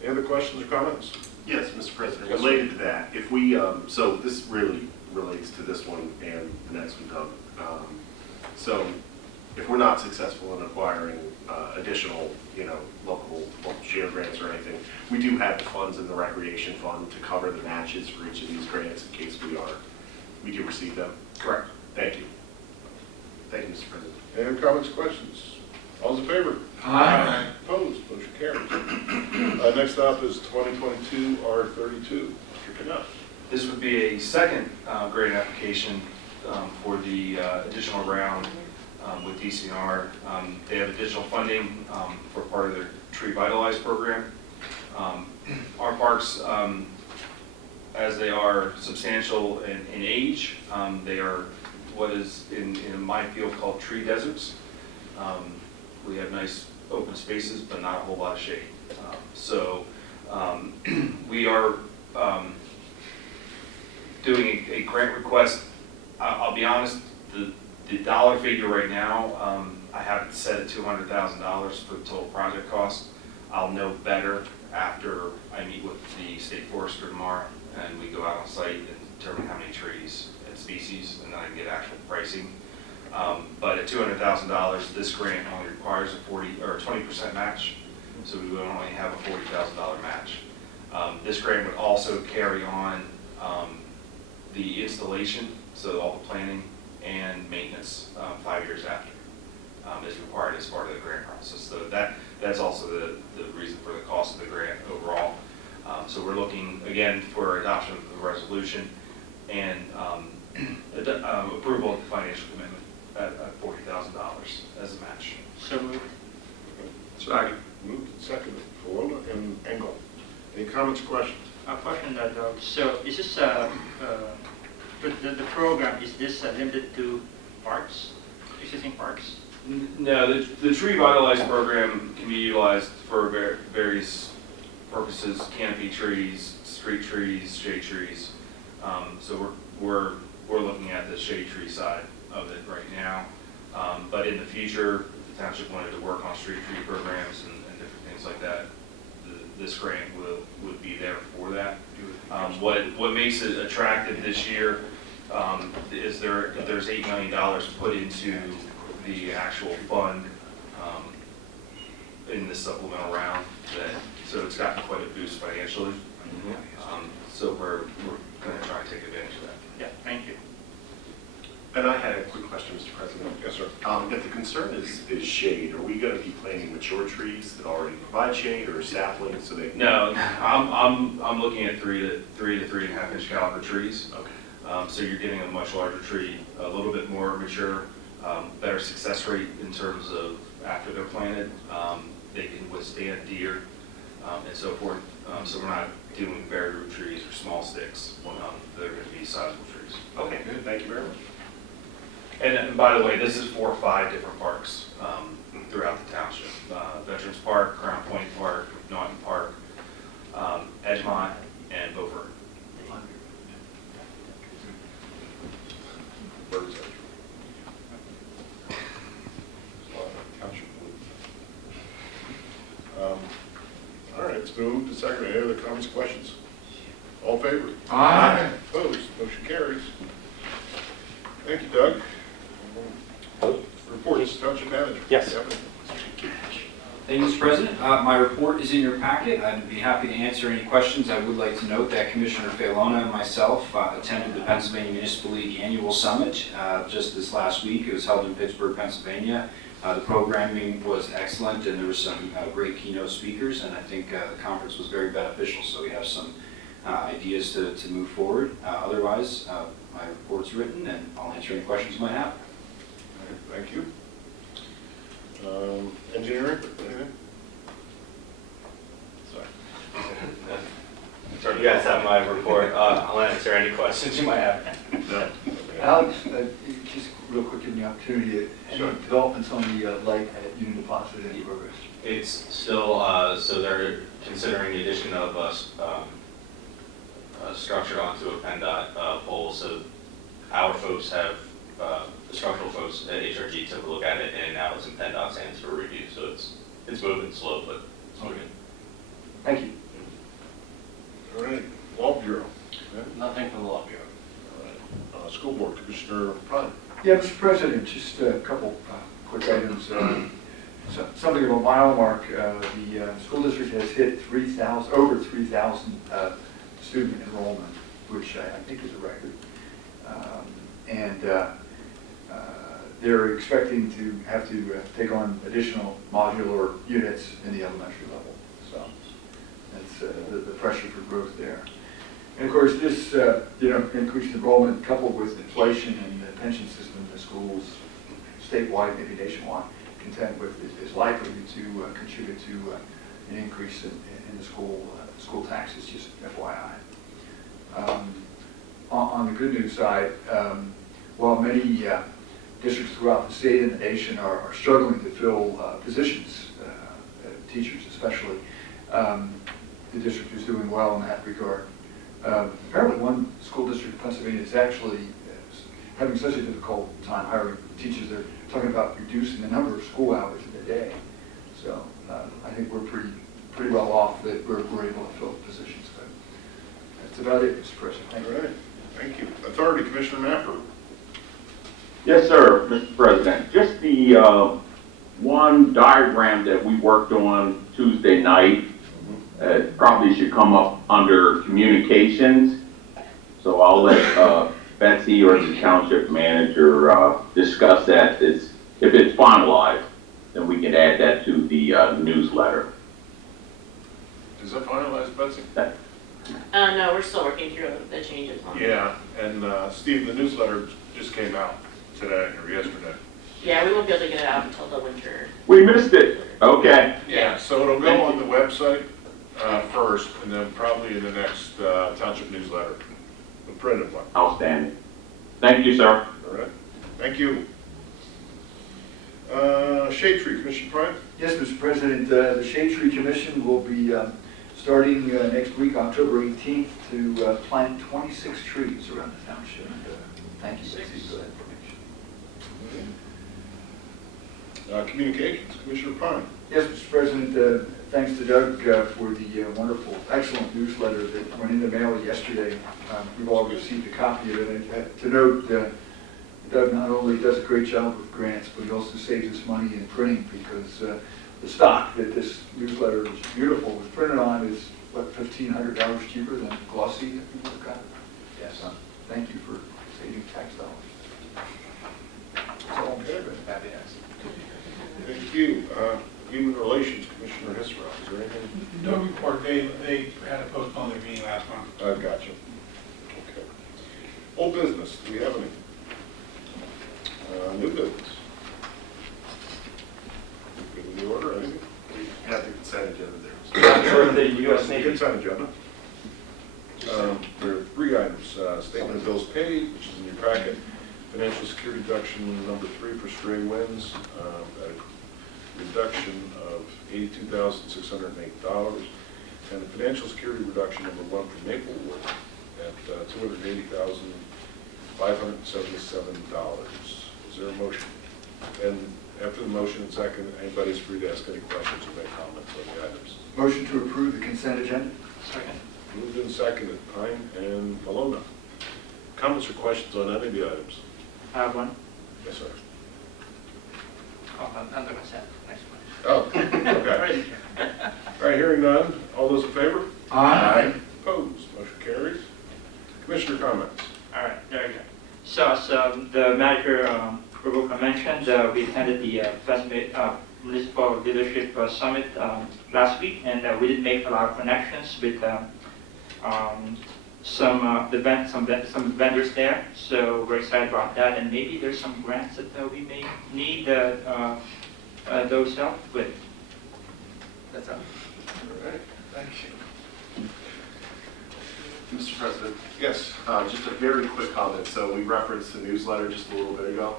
Any other questions or comments? Yes, Mr. President, Yes, related to that, if we, so this really relates to this one and the next one, Doug. So if we're not successful in acquiring additional, local share grants or anything, we do have the funds in the recreation fund to cover the matches for each of these grants in case we do receive them. Correct. Thank you. Thank you, Mr. President. Any other comments, questions? All those in favor? Aye. Opposed? Motion carries. Next up is 2022 R32. Mr. Knapp. This would be a second grant application for the additional round with DCNR. They have additional funding for part of their Tree Vitalize program. Our parks, as they are substantial in age, they are what is in my field called tree deserts. We have nice open spaces, but not a whole lot of shade. So we are doing a grant request. I'll be honest, the dollar figure right now, I have it set at $200,000 for the total project cost. I'll know better after I meet with the state forester tomorrow and we go out on site and determine how many trees and species, and then I can get actual pricing. But at $200,000, this grant only requires a 20% match, so we would only have a $40,000 match. This grant would also carry on the installation, so all the planning and maintenance 5 years after is required as part of the grant process. So that's also the reason for the cost of the grant overall. So we're looking again for adoption of the resolution and approval of the financial commitment at $40,000 as a match. So moved. Second. Moved and seconded. Fuller and Engel. Any comments or questions? A question that, so is this, the program, is this limited to parks, existing parks? No, the Tree Vitalize program can be utilized for various purposes: canopy trees, street trees, shade trees. So we're looking at the shade tree side of it right now. But in the future, if the township wanted to work on street tree programs and different things like that, this grant would be there for that. What makes it attractive this year is there's $8 million put into the actual fund in this supplemental round, so it's gotten quite a boost financially. So we're going to try and take advantage of that. Yeah, thank you. And I had a quick question, Mr. President. Yes, sir. If the concern is shade, are we going to be planting mature trees that already provide shade, or saplings so they? No, I'm looking at 3 to 3.5 inch caliber trees. Okay. So you're getting a much larger tree, a little bit more mature, better success rate in terms of after they're planted. They can withstand deer and so forth. So we're not doing bare root trees or small sticks. They're going to be sizable trees. Okay, good. Thank you very much. And by the way, this is for 5 different parks throughout the township. Veterans Park, Crown Point Park, Naughton Park, Edgemont, and Beaufort. Bird's Edge. Township Blue. All right, it's been moved to second. Any other comments, questions? All in favor? Aye. Opposed? Motion carries. Thank you, Doug. Reports, Township Manager. Yes. You have any? Thank you, Mr. President. My report is in your packet. I'd be happy to answer any questions. I would like to note that Commissioner Failona and myself attended the Pennsylvania Municipal League Annual Summit just this last week. It was held in Pittsburgh, Pennsylvania. The programming was excellent, and there were some great keynote speakers, and I think the conference was very beneficial, so we have some ideas to move forward. Otherwise, my report's written, and I'll answer any questions you might have. All right, thank you. Engineering, anything? Sorry, you guys have my report. I'll answer any questions you might have. No. Alex, just real quick, give me the opportunity, any Sure. developments on the light at Union Deposit, any progress? It's still, so they're considering the addition of a structure onto a PennDOT pole. So our folks have, the structural folks at HRG took a look at it, and now it's in PennDOT's hands for review. So it's moving slow, but it's moving. Thank you. All right, Law Bureau. Nothing from the Law Bureau. All right. School Board, Commissioner Prime. Yeah, Mr. President, just a couple quick items. Something of a mile mark. The school district has hit over 3,000 student enrollment, which I think is a record. They're expecting to have to take on additional modular units in the elementary level. So that's the pressure for growth there. And of course, this increased enrollment coupled with inflation and the pension system in the schools, statewide, maybe nationwide, contend with is likely to contribute to an increase in the school taxes, just FYI. On the good news side, while many districts throughout the state and the nation are struggling to fill positions, teachers especially, the district is doing well in that regard. Apparently one school district in Pennsylvania is actually having such a difficult time hiring teachers. They're talking about reducing the number of school hours in a day. So I think we're pretty well off that we're able to fill positions. But that's about it, Mr. President. Thank you. All right, thank you. Authority, Commissioner Mapper. Yes, sir, Mr. President. Just the one diagram that we worked on Tuesday night probably should come up under communications. So I'll let Betsy or the township manager discuss that. If it's finalized, then we can add that to the newsletter. Is that finalized, Betsy? No, we're still working through the changes on it. Yeah, and Steve, the newsletter just came out today or yesterday. Yeah, we won't be able to get it out until the winter. We missed it. Okay. Yeah, so it'll go on the website first, and then probably in the next township newsletter, the printed one. Outstanding. Thank you, sir. All right, thank you. Shade Tree, Commissioner Prime? Yes, Mr. President, the Shade Tree Commission will be starting next week, October 18th, to plant 26 trees around the township. Thank you, Betsy, for that information. Communications, Commissioner Prime? Yes, Mr. President, thanks to Doug for the wonderful, excellent newsletter that went in the mail yesterday. We've all received a copy of it. To note, Doug not only does a great job with grants, but he also saves us money in printing because the stock that this newsletter is beautiful was printed on is, what, $1,500 cheaper than glossy that we would have got? Yes. Thank you for saving tax dollars. That's all I'm saying. Happy days. Thank you. Human Relations, Commissioner Hisrow, is there anything? No report. They had to postpone their meeting last month. Gotcha. Okay. Old business, do we have any? New business. Good in the order, anything? We have the consent agenda there. For the U.S. Navy. Consent agenda. There are 3 items. Statement of bills paid, which is in your packet. Financial security deduction number 3 for stray winds, at a reduction of $82,608. And the financial security reduction number 1 for Maplewood at $280,577. Is there a motion? And after the motion and second, anybody's free to ask any questions or make comments on the items. Motion to approve the consent agenda? Second. Moved and seconded, Pine and Malona. Comments or questions on any of the items? I have one. Yes, sir. Under consent, next one. Oh, okay. All right, hearing none. All those in favor? Aye. Opposed? Motion carries. Commissioner comments? All right, there you go. So as the manager Rebecca mentioned, we attended the Municipal Leadership Summit last week, and we did make a lot of connections with some vendors there. So we're excited about that, and maybe there's some grants that we may need those help with. That's all. All right, thank you. Mr. President, Yes. just a very quick comment. So we referenced the newsletter just a little bit ago.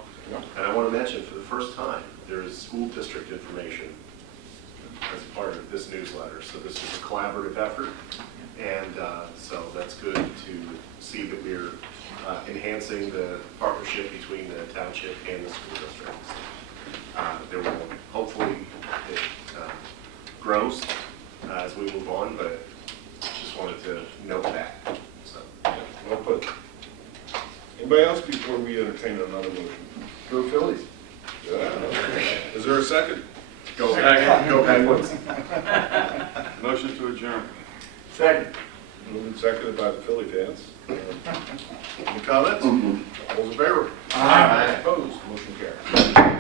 And I want to mention, for the first time, there is school district information as part of this newsletter. So this is a collaborative effort. And so that's good to see that we're enhancing the partnership between the township and the school districts. There will, hopefully, it grows as we move on, but just wanted to note that. So, Well put. Anybody else before we entertain another motion? Go Phillies. Yeah. Is there a second? go backwards. Motion to adjourn. Second. Moved and seconded by the Philly fans. Any comments? All those in favor? Aye. Opposed? Motion carries.